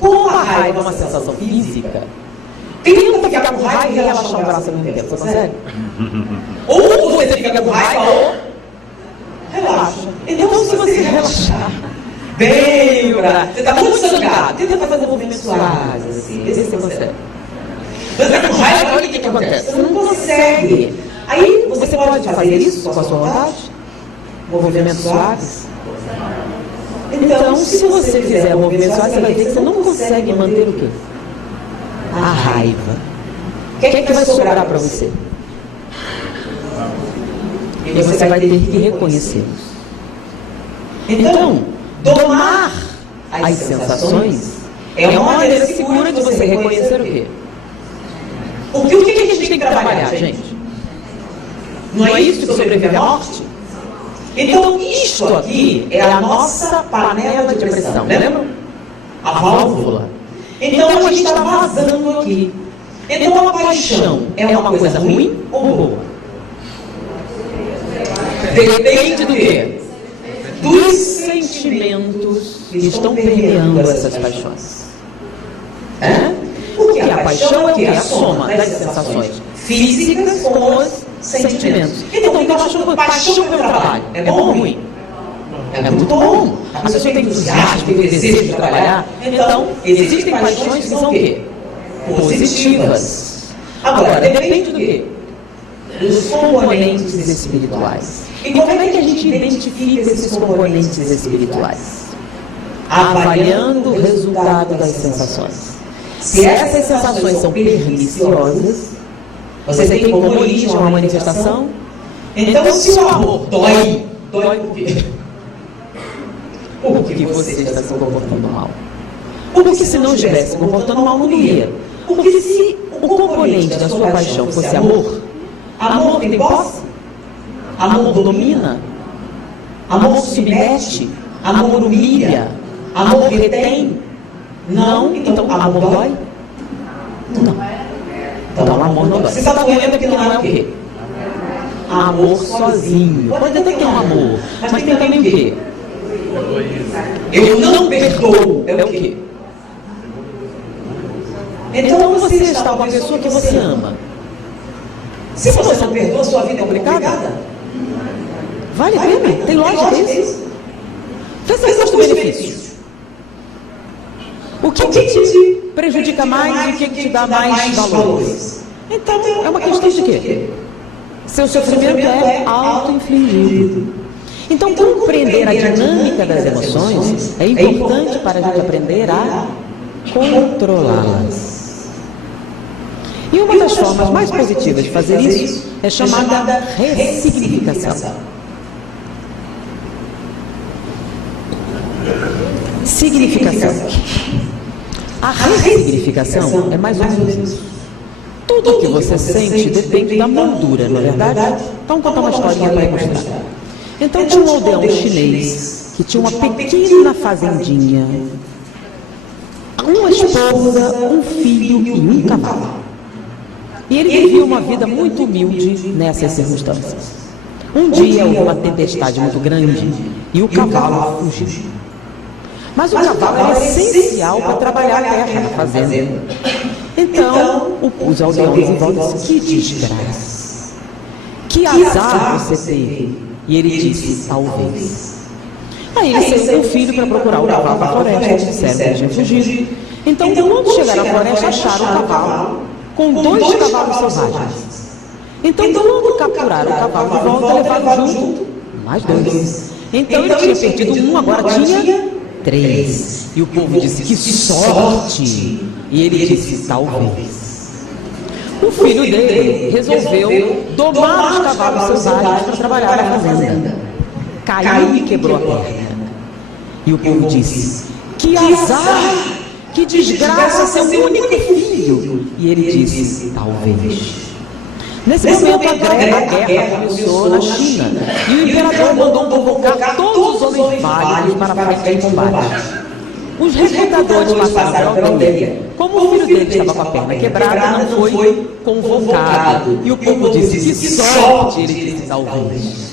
Como a raiva é uma sensação física, tenta ficar com raiva e relaxar o braço ao mesmo tempo. Você consegue? Ou você fica com raiva ou relaxa. Então, se você relaxar bem o braço, você está muito sangrado, tenta fazer movimentos suaves, assim, vê se você consegue. Você está com raiva, olha o que acontece. Você não consegue. Aí você pode fazer isso com a sua vontade? Movimentos suaves? Então, se você fizer movimentos suaves, você vai ver que você não consegue manter o quê? A raiva. O que é que vai sobrar para você? E você vai ter que reconhecê-los. Então, domar as sensações é uma maneira segura de você reconhecer o quê? O que a gente tem que trabalhar, gente? Não é isso que sobrevive à morte? Então, isto aqui é a nossa panela de pressão, lembra? A válvula. Então, a gente está vazando aqui. Então, a paixão é uma coisa ruim ou boa? Depende do quê? Dos sentimentos que estão permeando essas paixões. Porque a paixão aqui é a soma das sensações físicas com os sentimentos. Então, tem paixão pelo trabalho. É bom ou ruim? É muito bom. A pessoa tem entusiasmo, tem desejo de trabalhar. Então, existem paixões que são o quê? Positivas. Agora, depende do quê? Dos componentes espirituais. E como é que a gente identifica esses componentes espirituais? Avaliando o resultado das sensações. Se essas sensações são perniciosas, você tem como origem uma manifestação. Então, se o amor dói por quê? Porque você está se comportando mal. Porque se não estivesse se comportando mal, não doía. Porque se o componente da sua paixão fosse amor, amor tem posse? Amor domina? Amor submete? Amor humilha? Amor retém? Não? Então amor dói? Não. Então amor não dói. Você está doendo porque não é o quê? Amor sozinho. Pode até ter um amor, mas tem também o quê? Eu não perdoo. É o quê? Então você está com uma pessoa que você ama. Se você não perdoa, sua vida é complicada? Vale a pena? Tem lógica isso? Pensa no custo-benefício. O que te prejudica mais e o que te dá mais valores? Então, é uma questão de quê? Seu sofrimento é auto-infligido. Então, compreender a dinâmica das emoções é importante para a gente aprender a controlá-las. E uma das formas mais positivas de fazer isso é chamada ressignificação. Significação. A ressignificação é mais ou menos isso. Tudo que você sente depende da moldura, não é verdade? Então, conta uma historinha para ilustrar. Então, tinha um aldeão chinês que tinha uma pequena fazendinha, uma esposa, um filho e um cavalo. E ele vivia uma vida muito humilde nessas circunstâncias. Um dia houve uma tempestade muito grande e o cavalo fugiu. Mas o cavalo era essencial para trabalhar a terra na fazenda. Então, os aldeões em volta disseram: que desgraça! Que azar você teve! E ele disse: talvez. Aí ele saiu com o filho para procurar o cavalo na floresta. Disseram que ele tinha fugido. Então, quando chegaram à floresta, acharam o cavalo com 2 cavalos selvagens. Então, quando capturaram o cavalo de volta, levaram junto mais 2. Então, ele tinha perdido 1, agora tinha 3. E o povo disse: que sorte! E ele disse: talvez. O filho dele resolveu domar os cavalos selvagens para trabalhar na fazenda. Caiu e quebrou a perna. E o povo disse: que azar! Que desgraça, seu único filho! E ele disse: talvez. Nesse momento, a guerra começou na China. E o imperador mandou convocar todos os homens válidos para a frente de combate. Os recrutadores passaram para a aldeia. Como o filho dele estava com a perna quebrada, não foi convocado. E o povo disse: que sorte! Ele disse: talvez.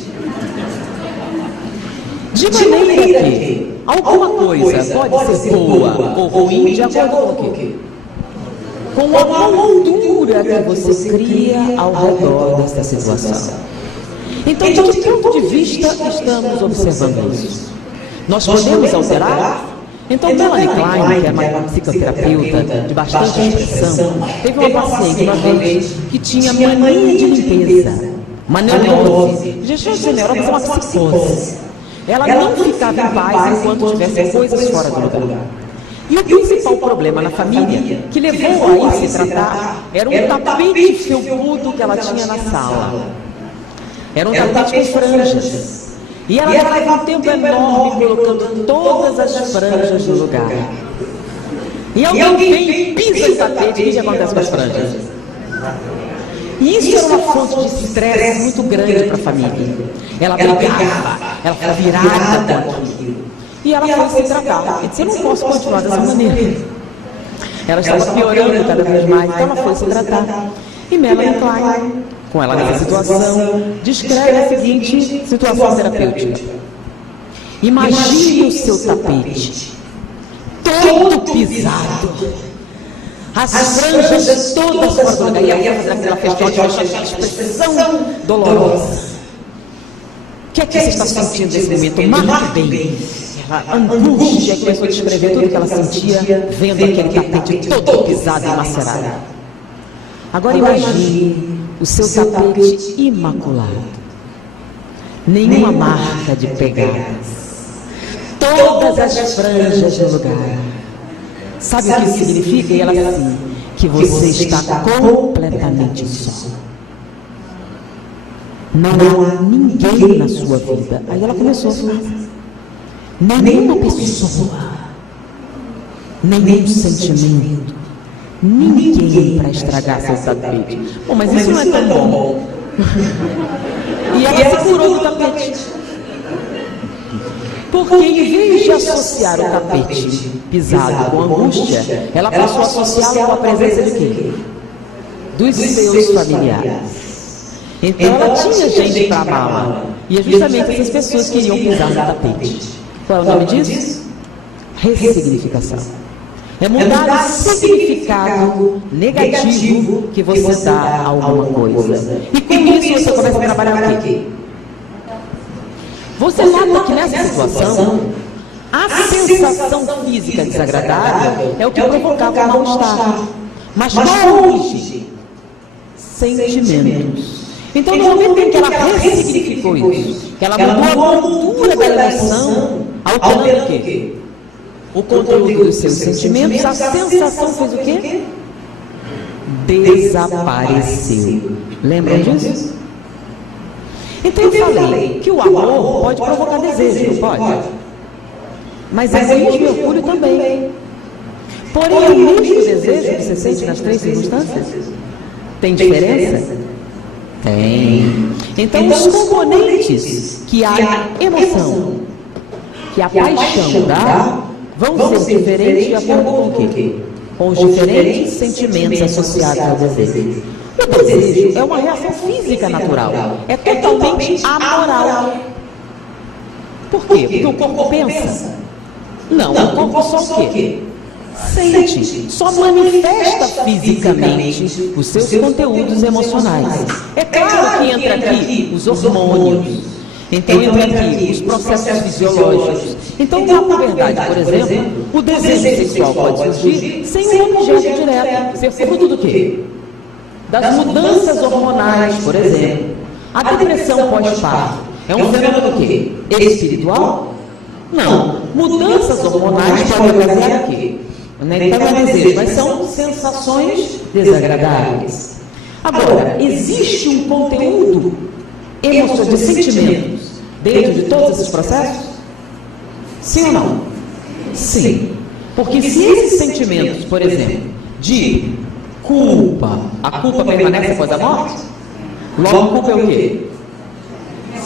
De maneira que alguma coisa pode ser boa ou ruim de acordo com o quê? Com a moldura que você cria ao redor dessa situação. Então, de que ponto de vista estamos observando isso? Nós podemos alterar? Então, Melanie Klein, que é uma psicoterapeuta de bastante expressão, teve uma paciente uma vez que tinha mania de limpeza, uma neurose. Gestão de neurose é uma psicose. Ela não ficava em paz enquanto tivesse coisas fora do lugar. E o principal problema na família, que levou a ir se tratar, era um tapete felpudo que ela tinha na sala. Era um tapete com franjas. E ela levava um tempo enorme colocando todas as franjas no lugar. E alguém vem e pisa o tapete, e o que acontece com as franjas? E isso era uma fonte de estresse muito grande para a família. Ela brigava, ela ficava virada com aquilo. E ela foi se tratar. E disse, eu não posso continuar dessa maneira. Ela estava piorando cada vez mais, então ela foi se tratar. E Melanie Klein, com ela nessa situação, descreve a seguinte situação terapêutica. Imagine o seu tapete todo pisado, as franjas todas fora do lugar, e ela fez aquela expressão dolorosa. O que é que você está sentindo nesse momento? Marque bem. A angústia, que começou a descrever tudo que ela sentia, vendo aquele tapete todo pisado e macerado. Agora imagine o seu tapete imaculado, nenhuma marca de pegadas, todas as franjas no lugar. Sabe o que isso significa? E ela assim, que você está completamente só. Não há ninguém na sua vida. Aí ela começou a falar, nenhuma pessoa, nenhum sentimento, ninguém para estragar seu tapete. Bom, mas isso não é tão bom. E ela se curou do tapete. Porque em vez de associar o tapete pisado com angústia, ela passou a associá-lo com a presença de quem? Dos seus familiares. Então ela tinha gente para amá-la. E é justamente essas pessoas que iriam pisar no tapete. Qual é o nome disso? Ressignificação. É mudar o significado negativo que você dá a alguma coisa. E com isso você começa a trabalhar o quê? Você nota que nessa situação, a sensação física desagradável é o que provocava o mal-estar. Mas qual é a origem? Sentimentos. Então, no momento em que ela ressignificou isso, que ela mudou a moldura da emoção, alterando o quê? O conteúdo dos seus sentimentos, a sensação fez o quê? Desapareceu. Lembram disso? Então eu falei que o amor pode provocar desejo, não pode? Mas egoísmo e orgulho também. Porém, é o mesmo desejo que você sente nas três circunstâncias? Tem diferença? Tem. Então os componentes que a emoção, que a paixão dá, vão ser diferentes de acordo com o quê? Com os diferentes sentimentos associados ao desejo. O desejo é uma reação física natural. É totalmente amoral. Por quê? Porque o corpo pensa? Não, o corpo só o quê? Sente. Só manifesta fisicamente os seus conteúdos emocionais. É claro que entra aqui os hormônios. Então entra aqui os processos fisiológicos. Então na puberdade, por exemplo, o desejo sexual pode surgir sem um objeto direto. Ser fruto do quê? Das mudanças hormonais, por exemplo. A depressão pós-parto é um fenômeno do quê? Espiritual? Não. Mudanças hormonais podem ocasionar o quê? Então é desejo, mas são sensações desagradáveis. Agora, existe um conteúdo emocional de sentimentos dentro de todos esses processos? Sim ou não? Sim. Porque se esses sentimentos, por exemplo, de culpa, a culpa permanece após a morte? Logo, culpa é o quê?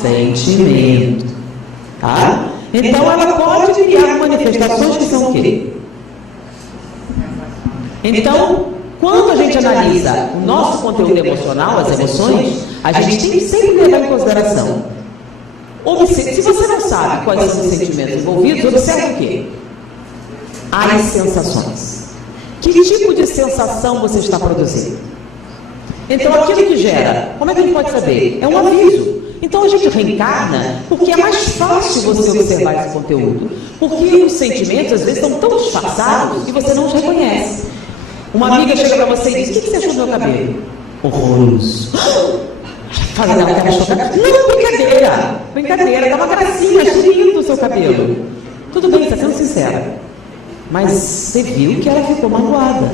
Sentimento. Tá? Então ela pode criar manifestações que são o quê? Então, quando a gente analisa o nosso conteúdo emocional, as emoções, a gente tem que sempre levar em consideração Se você não sabe quais são os sentimentos envolvidos, observe o quê? As sensações. Que tipo de sensação você está produzindo? Então, aquilo que gera, como é que a gente pode saber? É um aviso. Então, a gente reencarna porque é mais fácil você observar esse conteúdo. Porque os sentimentos, às vezes, estão tão disfarçados que você não os reconhece. Uma amiga chega para você e diz: o que você achou do meu cabelo? Horroroso. Fala, não, cara, não, brincadeira. Brincadeira, dá uma gracinha, achei lindo o seu cabelo. Tudo bem, está sendo sincera. Mas você viu que ela ficou magoada.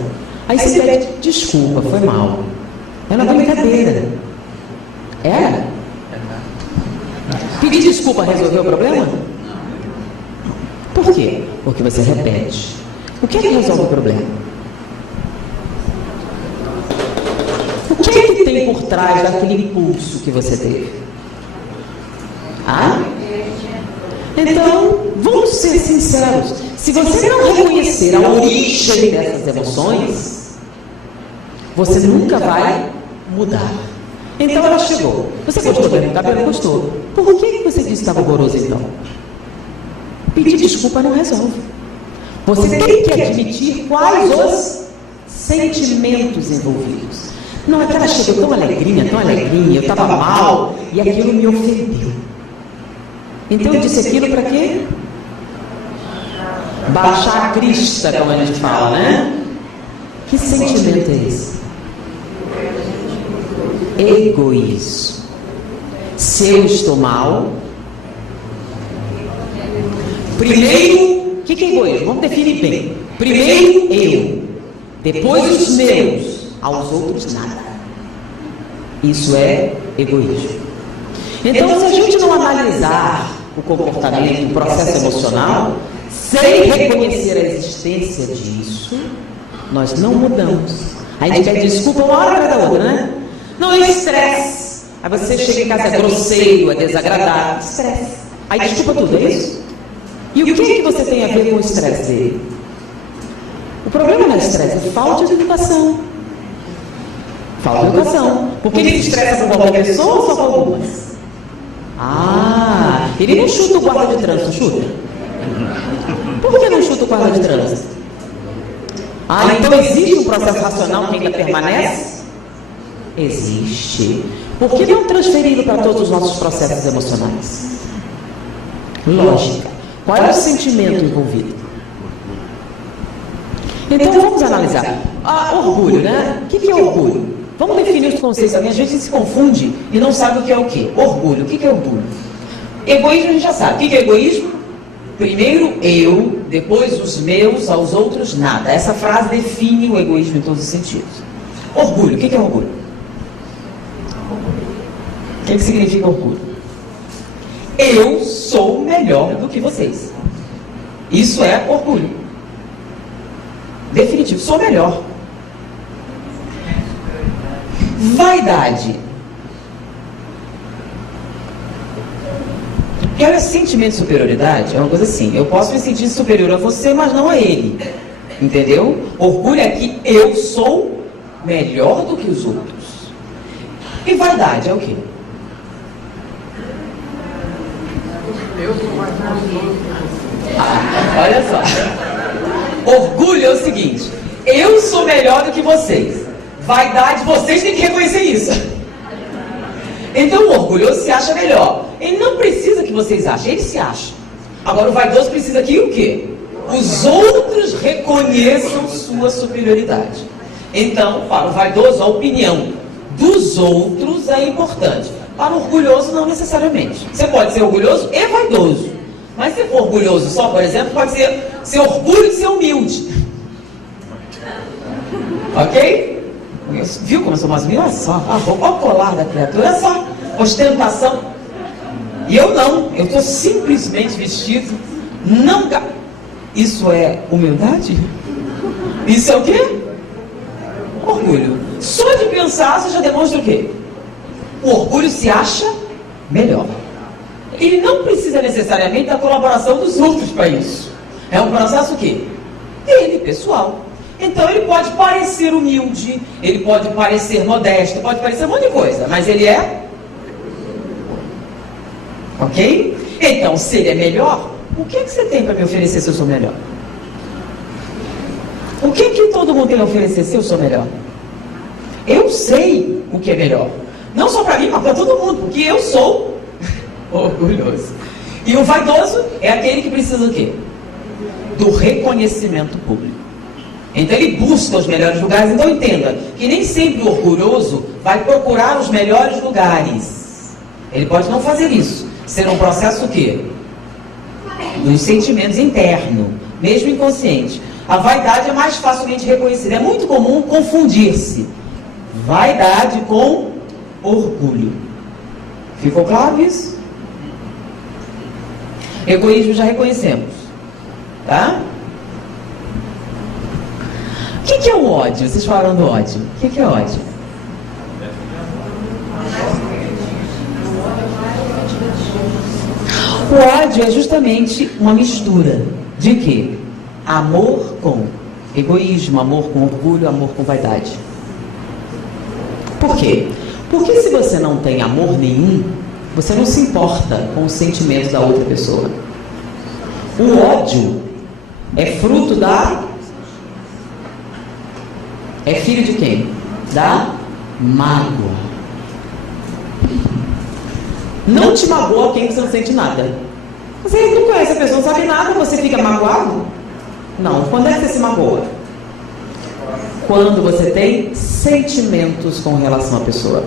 Aí você pede desculpa, foi mal. É uma brincadeira. É? Pedir desculpa resolveu o problema? Por quê? Porque você repete. O que é que resolve o problema? O que é que tem por trás daquele impulso que você teve? Ah? Então, vamos ser sinceros. Se você não reconhecer a origem dessas emoções, você nunca vai mudar. Então ela chegou. Você gostou do meu cabelo? Gostou. Por que você disse que estava horroroso então? Pedir desculpa não resolve. Você tem que admitir quais os sentimentos envolvidos. Não, é que ela chegou tão alegrinha, eu estava mal e aquilo me ofendeu. Então eu disse aquilo para quê? Baixar a crista, como a gente fala, né? Que sentimento é esse? Egoísmo. Se eu estou mal, primeiro, o que é egoísmo? Vamos definir bem. Primeiro eu, depois os meus, aos outros nada. Isso é egoísmo. Então, se a gente não analisar o comportamento, o processo emocional, sem reconhecer a existência disso, nós não mudamos. Aí a gente pede desculpa uma hora atrás da outra, né? Não, é estresse. Aí você chega em casa, é grosseiro, é desagradável. Estresse. Aí desculpa tudo, é isso? E o que você tem a ver com o estresse dele? O problema não é estresse, é falta de educação. Falta de educação. Porque ele se estressa com qualquer pessoa ou só com algumas? Ah, ele não chuta o guarda de trânsito, chuta? Por que não chuta o guarda de trânsito? Ah, então existe um processo racional que ainda permanece? Existe. Por que não transferi-lo para todos os nossos processos emocionais? Lógica. Qual é o sentimento envolvido? Então vamos analisar. Orgulho, né? O que é orgulho? Vamos definir os conceitos. A gente se confunde e não sabe o que é o quê? Orgulho. O que é orgulho? Egoísmo a gente já sabe. O que é egoísmo? Primeiro eu, depois os meus, aos outros nada. Essa frase define o egoísmo em todos os sentidos. Orgulho. O que é orgulho? O que significa orgulho? Eu sou melhor do que vocês. Isso é orgulho. Definitivo, sou melhor. Vaidade. Porque olha, sentimento de superioridade é uma coisa assim. Eu posso me sentir superior a você, mas não a ele. Entendeu? Orgulho é que eu sou melhor do que os outros. E vaidade é o quê? Olha só. Orgulho é o seguinte: eu sou melhor do que vocês. Vaidade, vocês têm que reconhecer isso. Então o orgulhoso se acha melhor. Ele não precisa que vocês achem, ele se acha. Agora o vaidoso precisa que o quê? Os outros reconheçam sua superioridade. Então, para o vaidoso, a opinião dos outros é importante. Para o orgulhoso, não necessariamente. Você pode ser orgulhoso e vaidoso. Mas se for orgulhoso só, por exemplo, pode ser orgulho de ser humilde. Ok? Viu como eu sou mais humilde? Olha só, olha o colar da criatura, olha só, ostentação. E eu não, eu estou simplesmente vestido, não. Isso é humildade? Isso é o quê? Orgulho. Só de pensar, você já demonstra o quê? O orgulho se acha melhor. Ele não precisa necessariamente da colaboração dos outros para isso. É um processo o quê? Dele, pessoal. Então ele pode parecer humilde, ele pode parecer modesto, pode parecer um monte de coisa, mas ele é Ok? Então, se ele é melhor, o que você tem para me oferecer se eu sou melhor? O que todo mundo tem a oferecer se eu sou melhor? Eu sei o que é melhor. Não só para mim, mas para todo mundo, porque eu sou orgulhoso. E o vaidoso é aquele que precisa do quê? Do reconhecimento público. Então ele busca os melhores lugares. Então entenda que nem sempre o orgulhoso vai procurar os melhores lugares. Ele pode não fazer isso. Ser um processo o quê? Dos sentimentos internos, mesmo inconsciente. A vaidade é mais facilmente reconhecida. É muito comum confundir-se vaidade com orgulho. Ficou claro isso? Egoísmo já reconhecemos, tá? O que é o ódio? Vocês falaram do ódio. O que é ódio? O ódio é justamente uma mistura de quê? Amor com egoísmo, amor com orgulho, amor com vaidade. Por quê? Porque se você não tem amor nenhum, você não se importa com os sentimentos da outra pessoa. O ódio é fruto da... É filho de quem? Da mágoa. Não te magoa quem você não sente nada. Você não conhece a pessoa, não sabe nada, você fica magoado? Não. Quando é que você se magoa? Quando você tem sentimentos com relação à pessoa.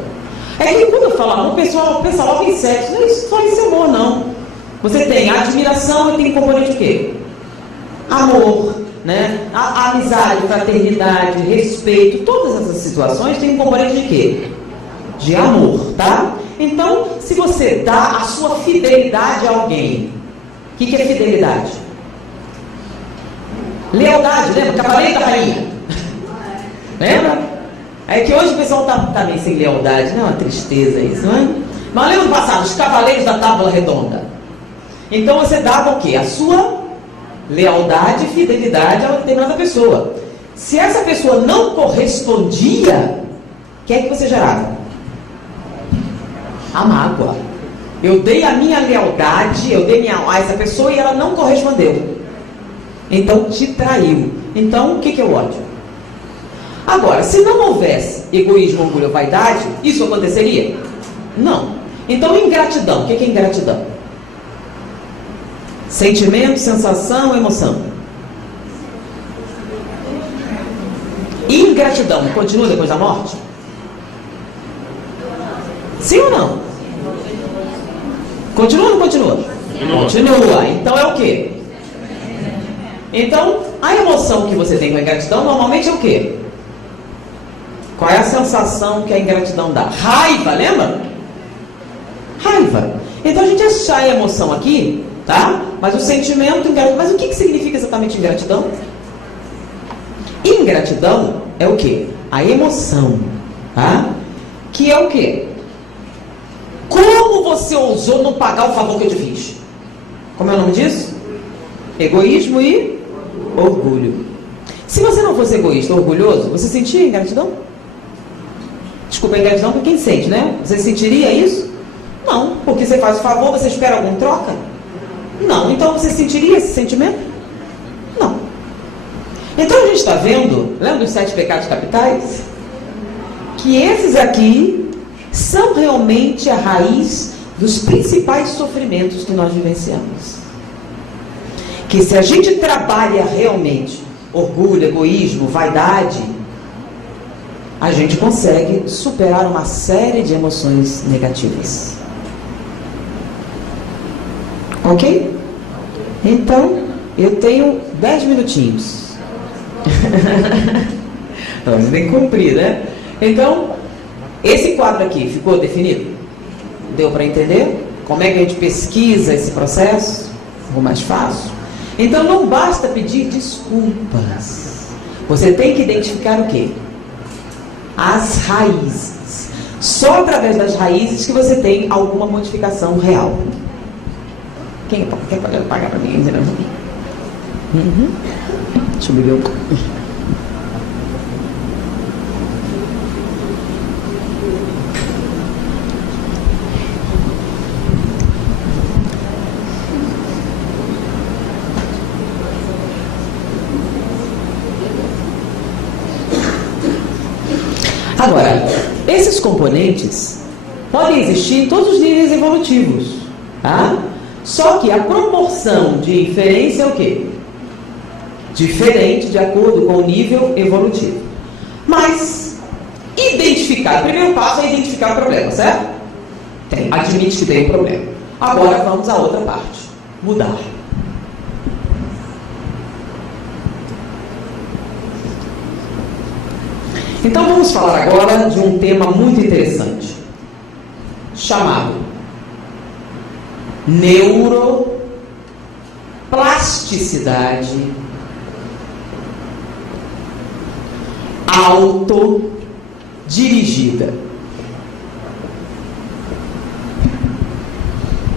É que quando eu falo amor, o pessoal pensa logo em sexo. Não é isso, só isso amor, não. Você tem admiração e tem componente o quê? Amor, né? A amizade, fraternidade, respeito, todas essas situações têm um componente de quê? De amor, tá? Então, se você dá a sua fidelidade a alguém, o que é fidelidade? Lealdade, lembra? Cavaleiro da rainha. Lembra? É que hoje o pessoal tá meio sem lealdade, não é uma tristeza isso, não é? Mas lembra do passado, os cavaleiros da tábua redonda. Então você dava o quê? A sua lealdade e fidelidade a uma determinada pessoa. Se essa pessoa não correspondia, o que é que você gerava? A mágoa. Eu dei a minha lealdade, eu dei a essa pessoa e ela não correspondeu. Então te traiu. Então o que é o ódio? Agora, se não houvesse egoísmo, orgulho ou vaidade, isso aconteceria? Não. Então ingratidão, o que é ingratidão? Sentimento, sensação, emoção. Ingratidão continua depois da morte? Sim ou não? Continua ou não continua? Continua. Então é o quê? Então, a emoção que você tem com a ingratidão normalmente é o quê? Qual é a sensação que a ingratidão dá? Raiva, lembra? Raiva. Então a gente achar a emoção aqui, tá? Mas o sentimento, mas o que significa exatamente ingratidão? Ingratidão é o quê? A emoção, tá? Que é o quê? Como você ousou não pagar o favor que eu te fiz? Como é o nome disso? Egoísmo e orgulho. Se você não fosse egoísta ou orgulhoso, você sentia ingratidão? Desculpa, ingratidão para quem sente, né? Você sentiria isso? Não, porque você faz o favor, você espera algum troca? Não, então você sentiria esse sentimento? Não. Então a gente está vendo, lembra dos 7 pecados capitais? Que esses aqui são realmente a raiz dos principais sofrimentos que nós vivenciamos. Que se a gente trabalha realmente orgulho, egoísmo, vaidade, a gente consegue superar uma série de emoções negativas. Ok? Então, eu tenho 10 minutinhos. Então, você tem que cumprir, né? Então, esse quadro aqui ficou definido? Deu para entender? Como é que a gente pesquisa esse processo? Ficou mais fácil? Então, não basta pedir desculpas. Você tem que identificar o quê? As raízes. Só através das raízes que você tem alguma modificação real. Quem quer pagar para mim? Uhum. Deixa eu beber um pouco. Agora, esses componentes podem existir em todos os níveis evolutivos, tá? Só que a proporção de inferência é o quê? Diferente de acordo com o nível evolutivo. Mas, identificar, o primeiro passo é identificar o problema, certo? Admite que tem um problema. Agora vamos à outra parte, mudar. Então vamos falar agora de um tema muito interessante, chamado neuroplasticidade autodirigida.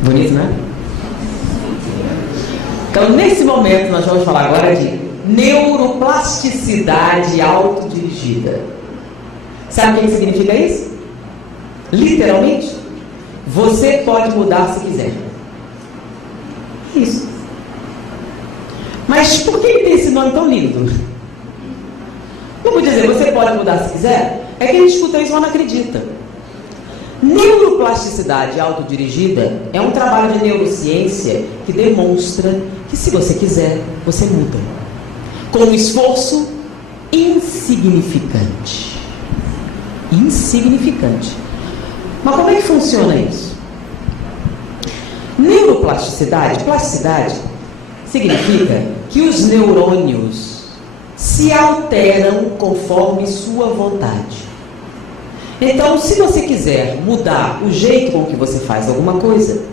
Bonito, né? Então, nesse momento, nós vamos falar agora de neuroplasticidade autodirigida. Sabe o que significa isso? Literalmente, você pode mudar se quiser. Isso. Mas por que ele tem esse nome tão lindo? Não vou dizer, você pode mudar se quiser? É que a gente escuta isso, mas não acredita. Neuroplasticidade autodirigida é um trabalho de neurociência que demonstra que se você quiser, você muda. Com um esforço insignificante. Insignificante. Mas como é que funciona isso? Neuroplasticidade, plasticidade, significa que os neurônios se alteram conforme sua vontade. Então, se você quiser mudar o jeito com que você faz alguma coisa,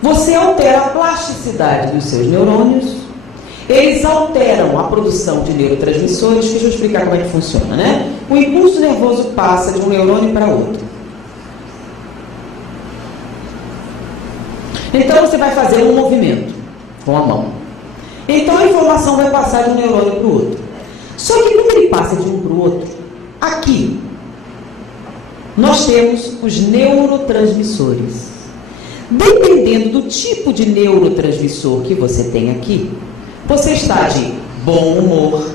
você altera a plasticidade dos seus neurônios, eles alteram a produção de neurotransmissores, que deixa eu explicar como é que funciona, né? O impulso nervoso passa de um neurônio para outro. Então, você vai fazer um movimento com a mão. Então, a informação vai passar de um neurônio para o outro. Só que quando ele passa de um para o outro, aqui, nós temos os neurotransmissores. Dependendo do tipo de neurotransmissor que você tem aqui, você está de bom humor,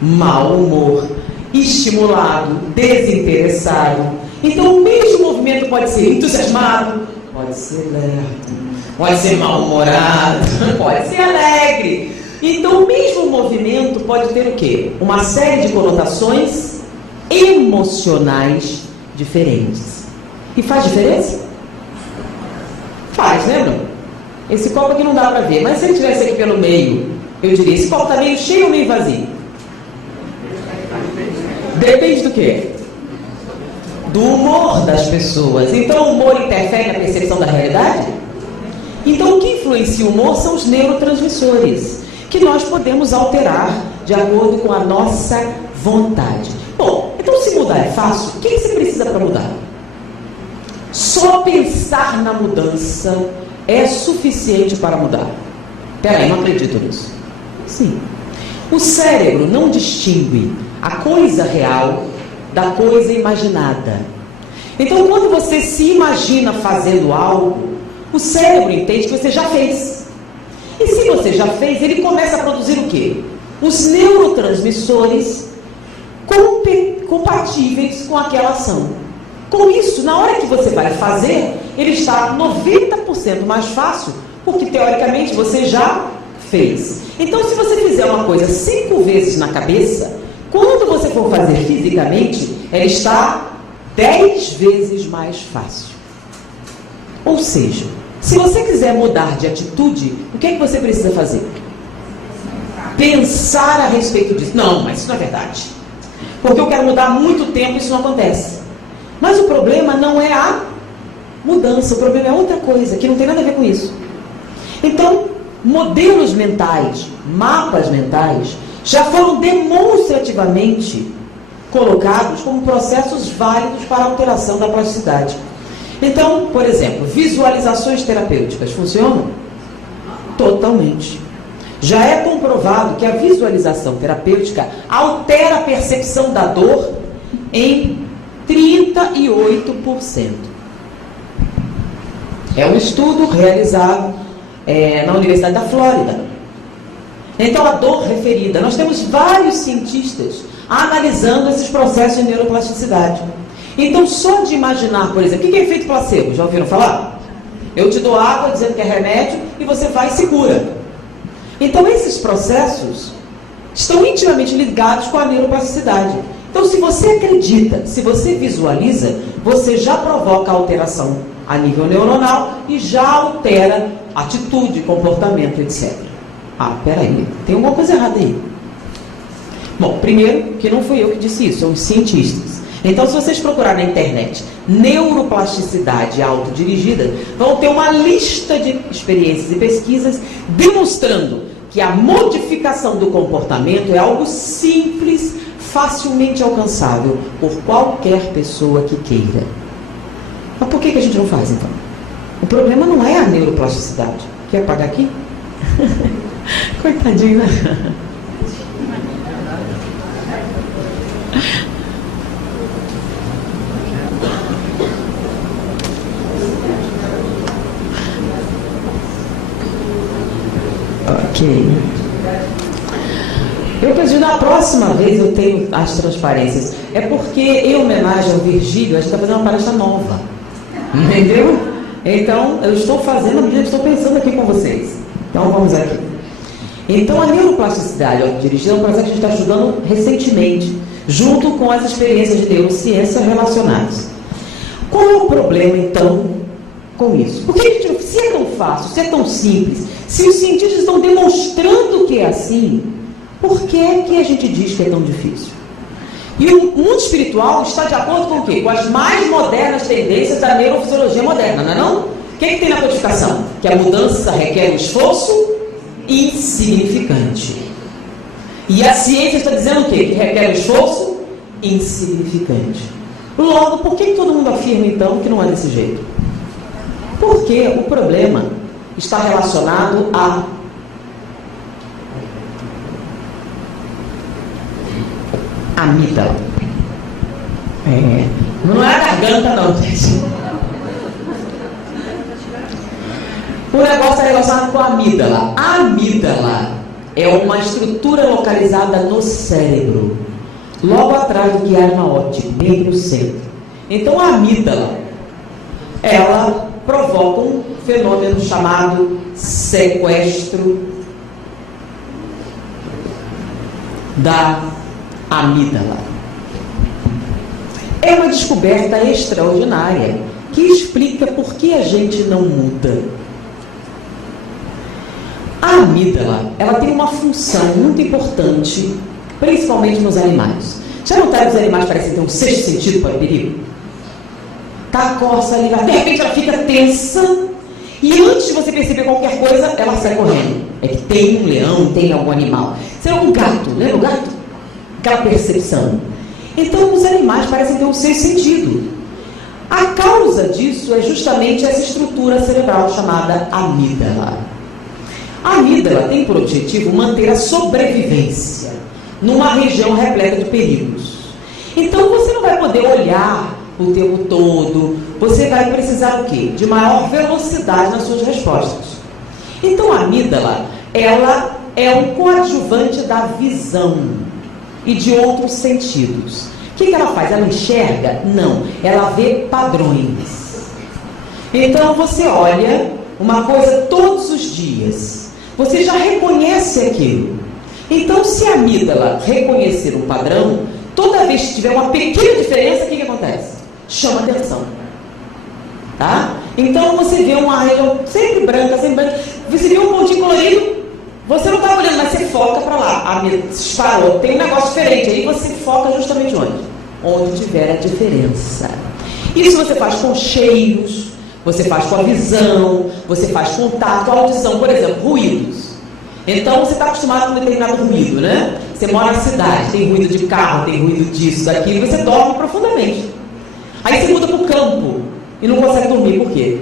mau humor, estimulado, desinteressado. Então, o mesmo movimento pode ser entusiasmado, pode ser lerdo, pode ser mal-humorado, pode ser alegre. Então, o mesmo movimento pode ter o quê? Uma série de conotações emocionais diferentes. E faz diferença? Faz, né, Bruno? Esse copo aqui não dá para ver, mas se ele estivesse aqui pelo meio, eu diria, esse copo está meio cheio ou meio vazio? Depende do quê? Do humor das pessoas. Então, o humor interfere na percepção da realidade? Então, o que influencia o humor são os neurotransmissores, que nós podemos alterar de acordo com a nossa vontade. Bom, então se mudar é fácil, o que você precisa para mudar? Só pensar na mudança é suficiente para mudar. Peraí, não acredito nisso. Sim. O cérebro não distingue a coisa real da coisa imaginada. Então, quando você se imagina fazendo algo, o cérebro entende que você já fez. E se você já fez, ele começa a produzir o quê? Os neurotransmissores compatíveis com aquela ação. Com isso, na hora que você vai fazer, ele está 90% mais fácil, porque teoricamente você já fez. Então, se você fizer uma coisa 5 vezes na cabeça, quando você for fazer fisicamente, ela está 10 vezes mais fácil. Ou seja, se você quiser mudar de atitude, o que é que você precisa fazer? Pensar a respeito disso. Não, mas isso não é verdade. Porque eu quero mudar há muito tempo e isso não acontece. Mas o problema não é a mudança, o problema é outra coisa, que não tem nada a ver com isso. Então, modelos mentais, mapas mentais, já foram demonstrativamente colocados como processos válidos para a alteração da plasticidade. Então, por exemplo, visualizações terapêuticas funcionam? Totalmente. Já é comprovado que a visualização terapêutica altera a percepção da dor em 38%. É um estudo realizado na Universidade da Flórida. Então, a dor referida, nós temos vários cientistas analisando esses processos de neuroplasticidade. Então, só de imaginar, por exemplo, o que é efeito placebo? Já ouviram falar? Eu te dou água dizendo que é remédio e você vai e se cura. Então, esses processos estão intimamente ligados com a neuroplasticidade. Então, se você acredita, se você visualiza, você já provoca alteração a nível neuronal e já altera atitude, comportamento, etc. Ah, peraí, tem alguma coisa errada aí. Bom, primeiro, que não fui eu que disse isso, são os cientistas. Então, se vocês procurarem na internet neuroplasticidade autodirigida, vão ter uma lista de experiências e pesquisas demonstrando que a modificação do comportamento é algo simples, facilmente alcançável por qualquer pessoa que queira. Mas por que a gente não faz, então? O problema não é a neuroplasticidade. Quer apagar aqui? Coitadinho, né? Ok. Eu pedi na próxima vez eu tenho as transparências. É porque, em homenagem ao Virgílio, a gente está fazendo uma palestra nova. Entendeu? Então, eu estou fazendo a medida que estou pensando aqui com vocês. Então, vamos aqui. Então, a neuroplasticidade autodirigida é um processo que a gente está estudando recentemente, junto com as experiências de neurociência relacionadas. Qual é o problema, então, com isso? Por que a gente, se é tão fácil, se é tão simples, se os cientistas estão demonstrando que é assim, por que é que a gente diz que é tão difícil? E o mundo espiritual está de acordo com o quê? Com as mais modernas tendências da neurofisiologia moderna, não é não? O que é que tem na codificação? Que a mudança requer um esforço insignificante. E a ciência está dizendo o quê? Que requer um esforço insignificante. Logo, por que todo mundo afirma, então, que não é desse jeito? Porque o problema está relacionado a amígdala. Não é a garganta, não, gente. O negócio está relacionado com a amígdala. A amígdala é uma estrutura localizada no cérebro, logo atrás do quiasma óptico, bem no centro. Então, a amígdala, ela provoca um fenômeno chamado sequestro da amígdala. É uma descoberta extraordinária que explica por que a gente não muda. A amígdala, ela tem uma função muito importante, principalmente nos animais. Já notaram que os animais parecem ter um sexto sentido para o perigo? Tá, coça ali, de repente ela fica tensa e antes de você perceber qualquer coisa, ela sai correndo. É que tem um leão, tem algum animal. Será um gato, lembra o gato? Aquela percepção. Então, os animais parecem ter um sexto sentido. A causa disso é justamente essa estrutura cerebral chamada amígdala. A amígdala tem por objetivo manter a sobrevivência numa região repleta de perigos. Então, você não vai poder olhar o tempo todo, você vai precisar o quê? De maior velocidade nas suas respostas. Então, a amígdala, ela é um coadjuvante da visão e de outros sentidos. O que ela faz? Ela enxerga? Não. Ela vê padrões. Então, você olha uma coisa todos os dias. Você já reconhece aquilo. Então, se a amígdala reconhecer um padrão, toda vez que tiver uma pequena diferença, o que acontece? Chama atenção. Tá? Então, você vê uma região sempre branca, você vê um pontinho colorido, você não está olhando, mas você foca para lá. A amígdala disparou, tem um negócio diferente. Aí você foca justamente onde? Onde tiver a diferença. Isso você faz com cheiros, você faz com a visão, você faz com tato, audição, por exemplo, ruídos. Então, você está acostumado com um determinado ruído, né? Você mora na cidade, tem ruído de carro, tem ruído disso, daquilo, e você dorme profundamente. Aí você muda para o campo e não consegue dormir, por quê?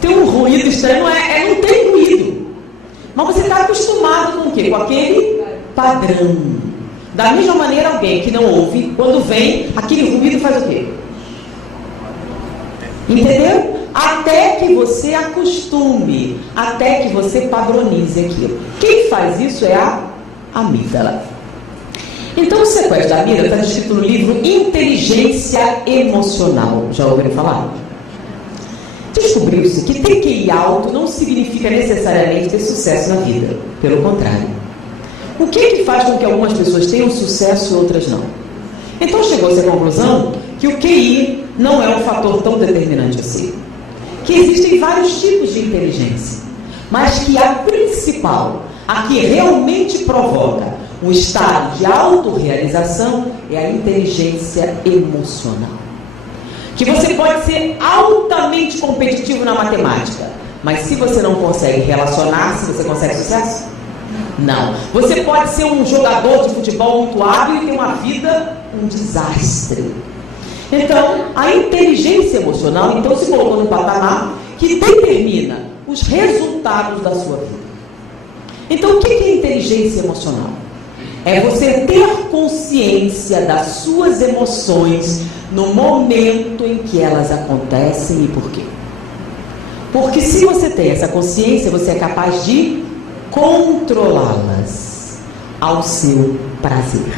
Tem um ruído estranho, não tem ruído. Mas você está acostumado com o quê? Com aquele padrão. Da mesma maneira, alguém que não ouve, quando vem, aquele ruído faz o quê? Entendeu? Até que você acostume, até que você padronize aquilo. Quem faz isso é a amígdala. Então, o sequestro da amígdala está descrito no livro Inteligência Emocional. Já ouviram falar? Descobriu-se que ter QI alto não significa necessariamente ter sucesso na vida. Pelo contrário. O que é que faz com que algumas pessoas tenham sucesso e outras não? Então, chegou-se à conclusão que o QI não é um fator tão determinante assim. Que existem vários tipos de inteligência, mas que a principal, a que realmente provoca um estado de autorrealização, é a inteligência emocional. Que você pode ser altamente competitivo na matemática, mas se você não consegue relacionar-se, você consegue sucesso? Não. Você pode ser um jogador de futebol muito hábil e ter uma vida um desastre. Então, a inteligência emocional, então, se colocou no patamar que determina os resultados da sua vida. Então, o que é inteligência emocional? É você ter consciência das suas emoções no momento em que elas acontecem e por quê. Porque se você tem essa consciência, você é capaz de controlá-las ao seu prazer.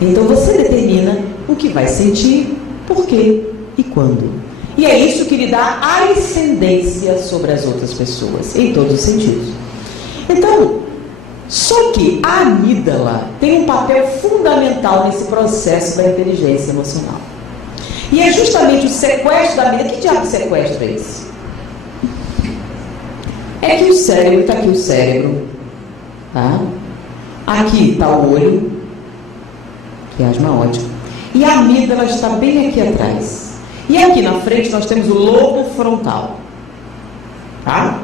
Então você determina o que vai sentir, por quê e quando. E é isso que lhe dá ascendência sobre as outras pessoas, em todos os sentidos. Então, só que a amígdala tem um papel fundamental nesse processo da inteligência emocional. E é justamente o sequestro da amígdala. Que diabo de sequestro é esse? É que o cérebro, está aqui o cérebro, tá? Aqui está o olho, que é asma ótica, e a amígdala está bem aqui atrás. E aqui na frente nós temos o lobo frontal, tá?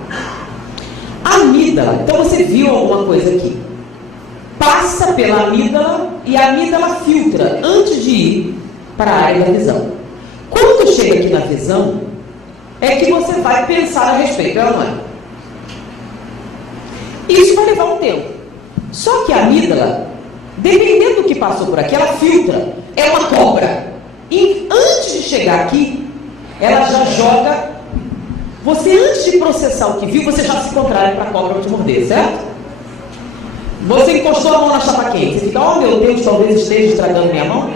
A amígdala, então você viu alguma coisa aqui, passa pela amígdala e a amígdala filtra antes de ir para a área da visão. Quando chega aqui na visão, é que você vai pensar a respeito, é ou não é? Isso vai levar um tempo. Só que a amígdala, dependendo do que passou por aqui, ela filtra. É uma cobra. E antes de chegar aqui, ela já joga. Você, antes de processar o que viu, você já se contrai para a cobra te morder, certo? Você encostou a mão na chapa quente. Você fica, oh meu Deus, talvez esteja estragando minha mão.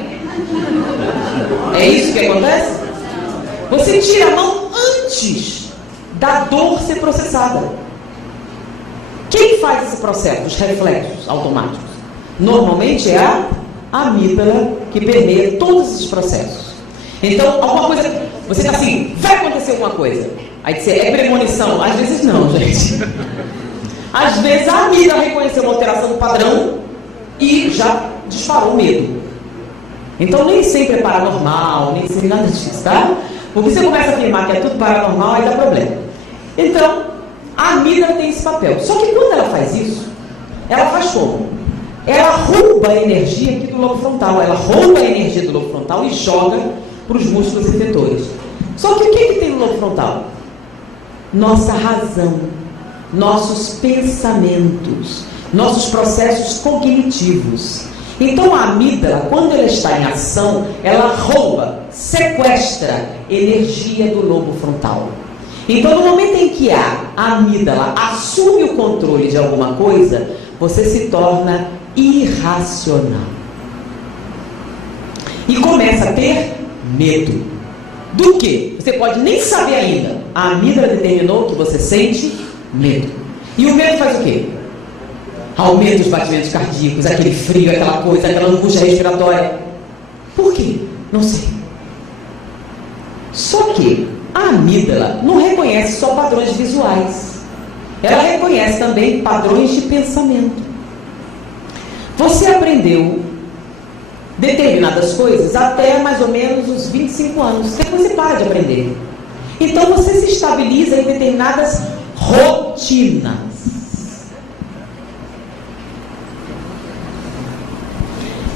É isso que acontece? Você tira a mão antes da dor ser processada. Quem faz esse processo, os reflexos automáticos? Normalmente é a amígdala que permeia todos esses processos. Então, alguma coisa, você está assim, vai acontecer alguma coisa. Aí você, é premonição? Às vezes não, gente. Às vezes a amígdala reconheceu uma alteração do padrão e já disparou o medo. Então nem sempre é paranormal, nem sempre nada disso, tá? Porque você começa a afirmar que é tudo paranormal, aí dá problema. Então, a amígdala tem esse papel. Só que quando ela faz isso, ela faz como? Ela rouba a energia aqui do lobo frontal. Ela rouba a energia do lobo frontal e joga para os músculos efetores. Só que o que tem no lobo frontal? Nossa razão, nossos pensamentos, nossos processos cognitivos. Então a amígdala, quando ela está em ação, ela rouba, sequestra energia do lobo frontal. Então, no momento em que a amígdala assume o controle de alguma coisa, você se torna irracional. E começa a ter medo. Do quê? Você pode nem saber ainda. A amígdala determinou que você sente medo. E o medo faz o quê? Aumenta os batimentos cardíacos, aquele frio, aquela coisa, aquela angústia respiratória. Por quê? Não sei. Só que a amígdala não reconhece só padrões visuais. Ela reconhece também padrões de pensamento. Você aprendeu determinadas coisas até mais ou menos os 25 anos. Depois você para de aprender. Então você se estabiliza em determinadas rotinas.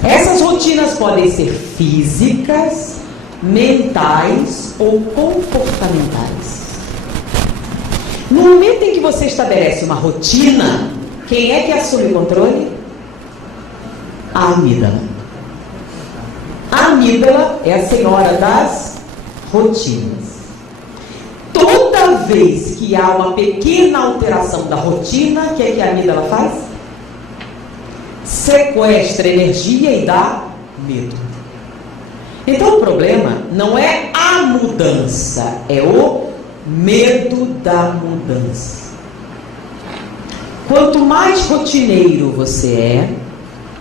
Essas rotinas podem ser físicas, mentais ou comportamentais. No momento em que você estabelece uma rotina, quem é que assume o controle? A amígdala. A amígdala é a senhora das rotinas. Toda vez que há uma pequena alteração da rotina, o que é que a amígdala faz? sequestra energia e dá medo. Então o problema não é a mudança, é o medo da mudança. Quanto mais rotineiro você é,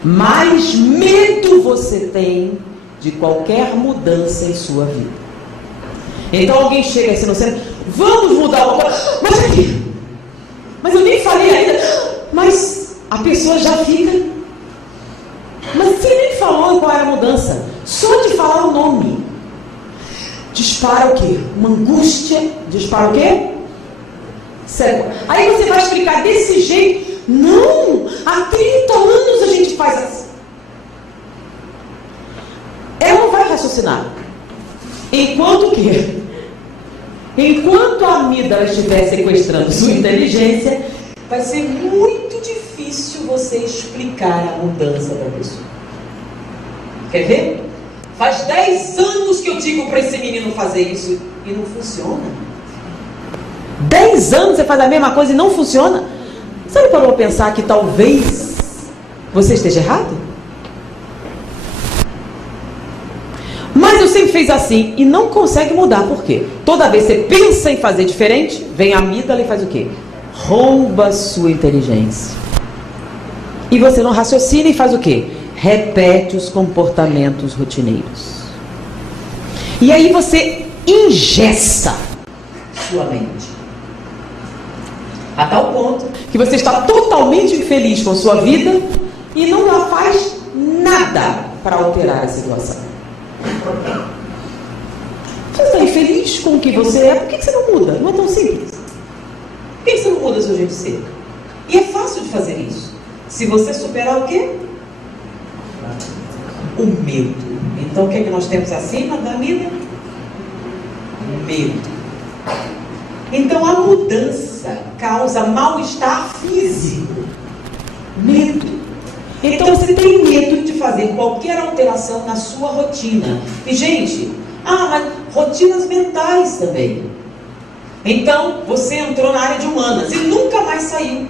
mais medo você tem de qualquer mudança em sua vida. Então alguém chega assim no centro, vamos mudar uma coisa, mas aqui, mas eu nem falei ainda, mas a pessoa já fica, mas você nem falou qual é a mudança, só de falar o nome dispara o quê? Uma angústia, dispara o quê? Sério. Aí você vai explicar desse jeito. Não, há 30 anos a gente faz assim. Ela não vai raciocinar. Enquanto que? Enquanto a amígdala estiver sequestrando sua inteligência, vai ser muito difícil você explicar a mudança da pessoa. Quer ver? Faz 10 anos que eu digo para esse menino fazer isso e não funciona. 10 anos você faz a mesma coisa e não funciona? Você não parou para pensar que talvez você esteja errado? Mas eu sempre fiz assim e não consegue mudar. Por quê? Toda vez que você pensa em fazer diferente, vem a amígdala e faz o quê? Rouba sua inteligência. E você não raciocina e faz o quê? Repete os comportamentos rotineiros. E aí você engessa sua mente. A tal ponto que você está totalmente infeliz com sua vida e não faz nada para alterar a situação. Você está infeliz com o que você é, por que você não muda? Não é tão simples. Por que você não muda o seu jeito de ser? E é fácil de fazer isso. Se você superar o quê? O medo. Então o que é que nós temos acima da vida? Medo. Então a mudança causa mal-estar físico. Medo. Então você tem medo de fazer qualquer alteração na sua rotina. E gente, mas rotinas mentais também. Então você entrou na área de humanas e nunca mais saiu.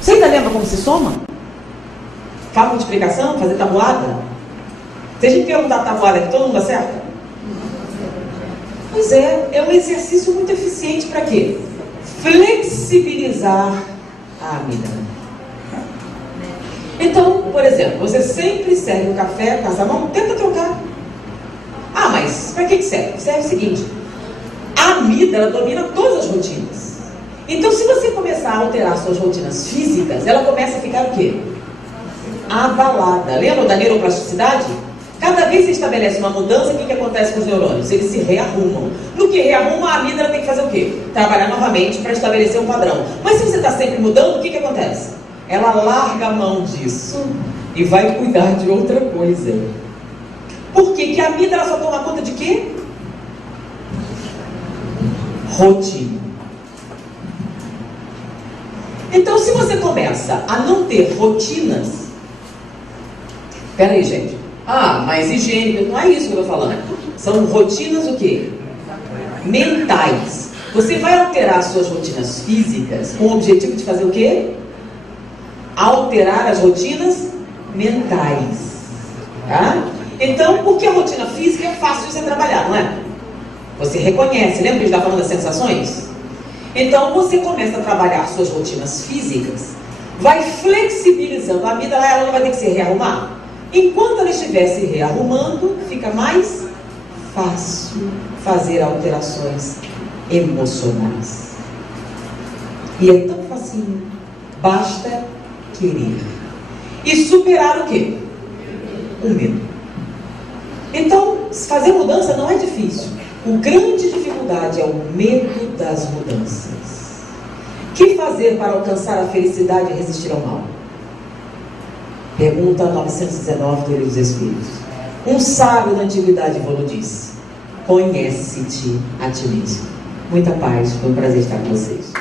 Você ainda lembra como se soma? Fala multiplicação, fazer tabuada? Se a gente perguntar a tabuada que todo mundo acerta? Pois é um exercício muito eficiente para quê? Flexibilizar a amígdala. Então, por exemplo, você sempre serve o café com essa mão, tenta trocar. Mas para que serve? Serve o seguinte: a amígdala domina todas as rotinas. Então, se você começar a alterar suas rotinas físicas, ela começa a ficar o quê? Abalada. Lembra da neuroplasticidade? Cada vez que você estabelece uma mudança, o que acontece com os neurônios? Eles se rearrumam. No que rearruma, a amígdala tem que fazer o quê? Trabalhar novamente para estabelecer um padrão. Mas se você está sempre mudando, o que acontece? Ela larga a mão disso e vai cuidar de outra coisa. Por quê? Que a amígdala só toma conta de quê? Rotina. Então, se você começa a não ter rotinas... Peraí, gente. Mas higiênica, não é isso que eu estou falando. São rotinas o quê? Mentais. Você vai alterar suas rotinas físicas com o objetivo de fazer o quê? Alterar as rotinas mentais. Tá? Então, porque a rotina física é fácil de você trabalhar, não é? Você reconhece, lembra que a gente estava falando das sensações? Então, você começa a trabalhar suas rotinas físicas, vai flexibilizando a amígdala, ela não vai ter que se rearrumar. Enquanto ela estiver se rearrumando, fica mais fácil fazer alterações emocionais. E é tão facinho, basta querer. E superar o quê? O medo. Então, fazer mudança não é difícil. A grande dificuldade é o medo das mudanças. O que fazer para alcançar a felicidade e resistir ao mal? Pergunta 919 do Livro dos Espíritos. Um sábio da antiguidade falou disse: conhece-te a ti mesmo. Muita paz, foi um prazer estar com vocês.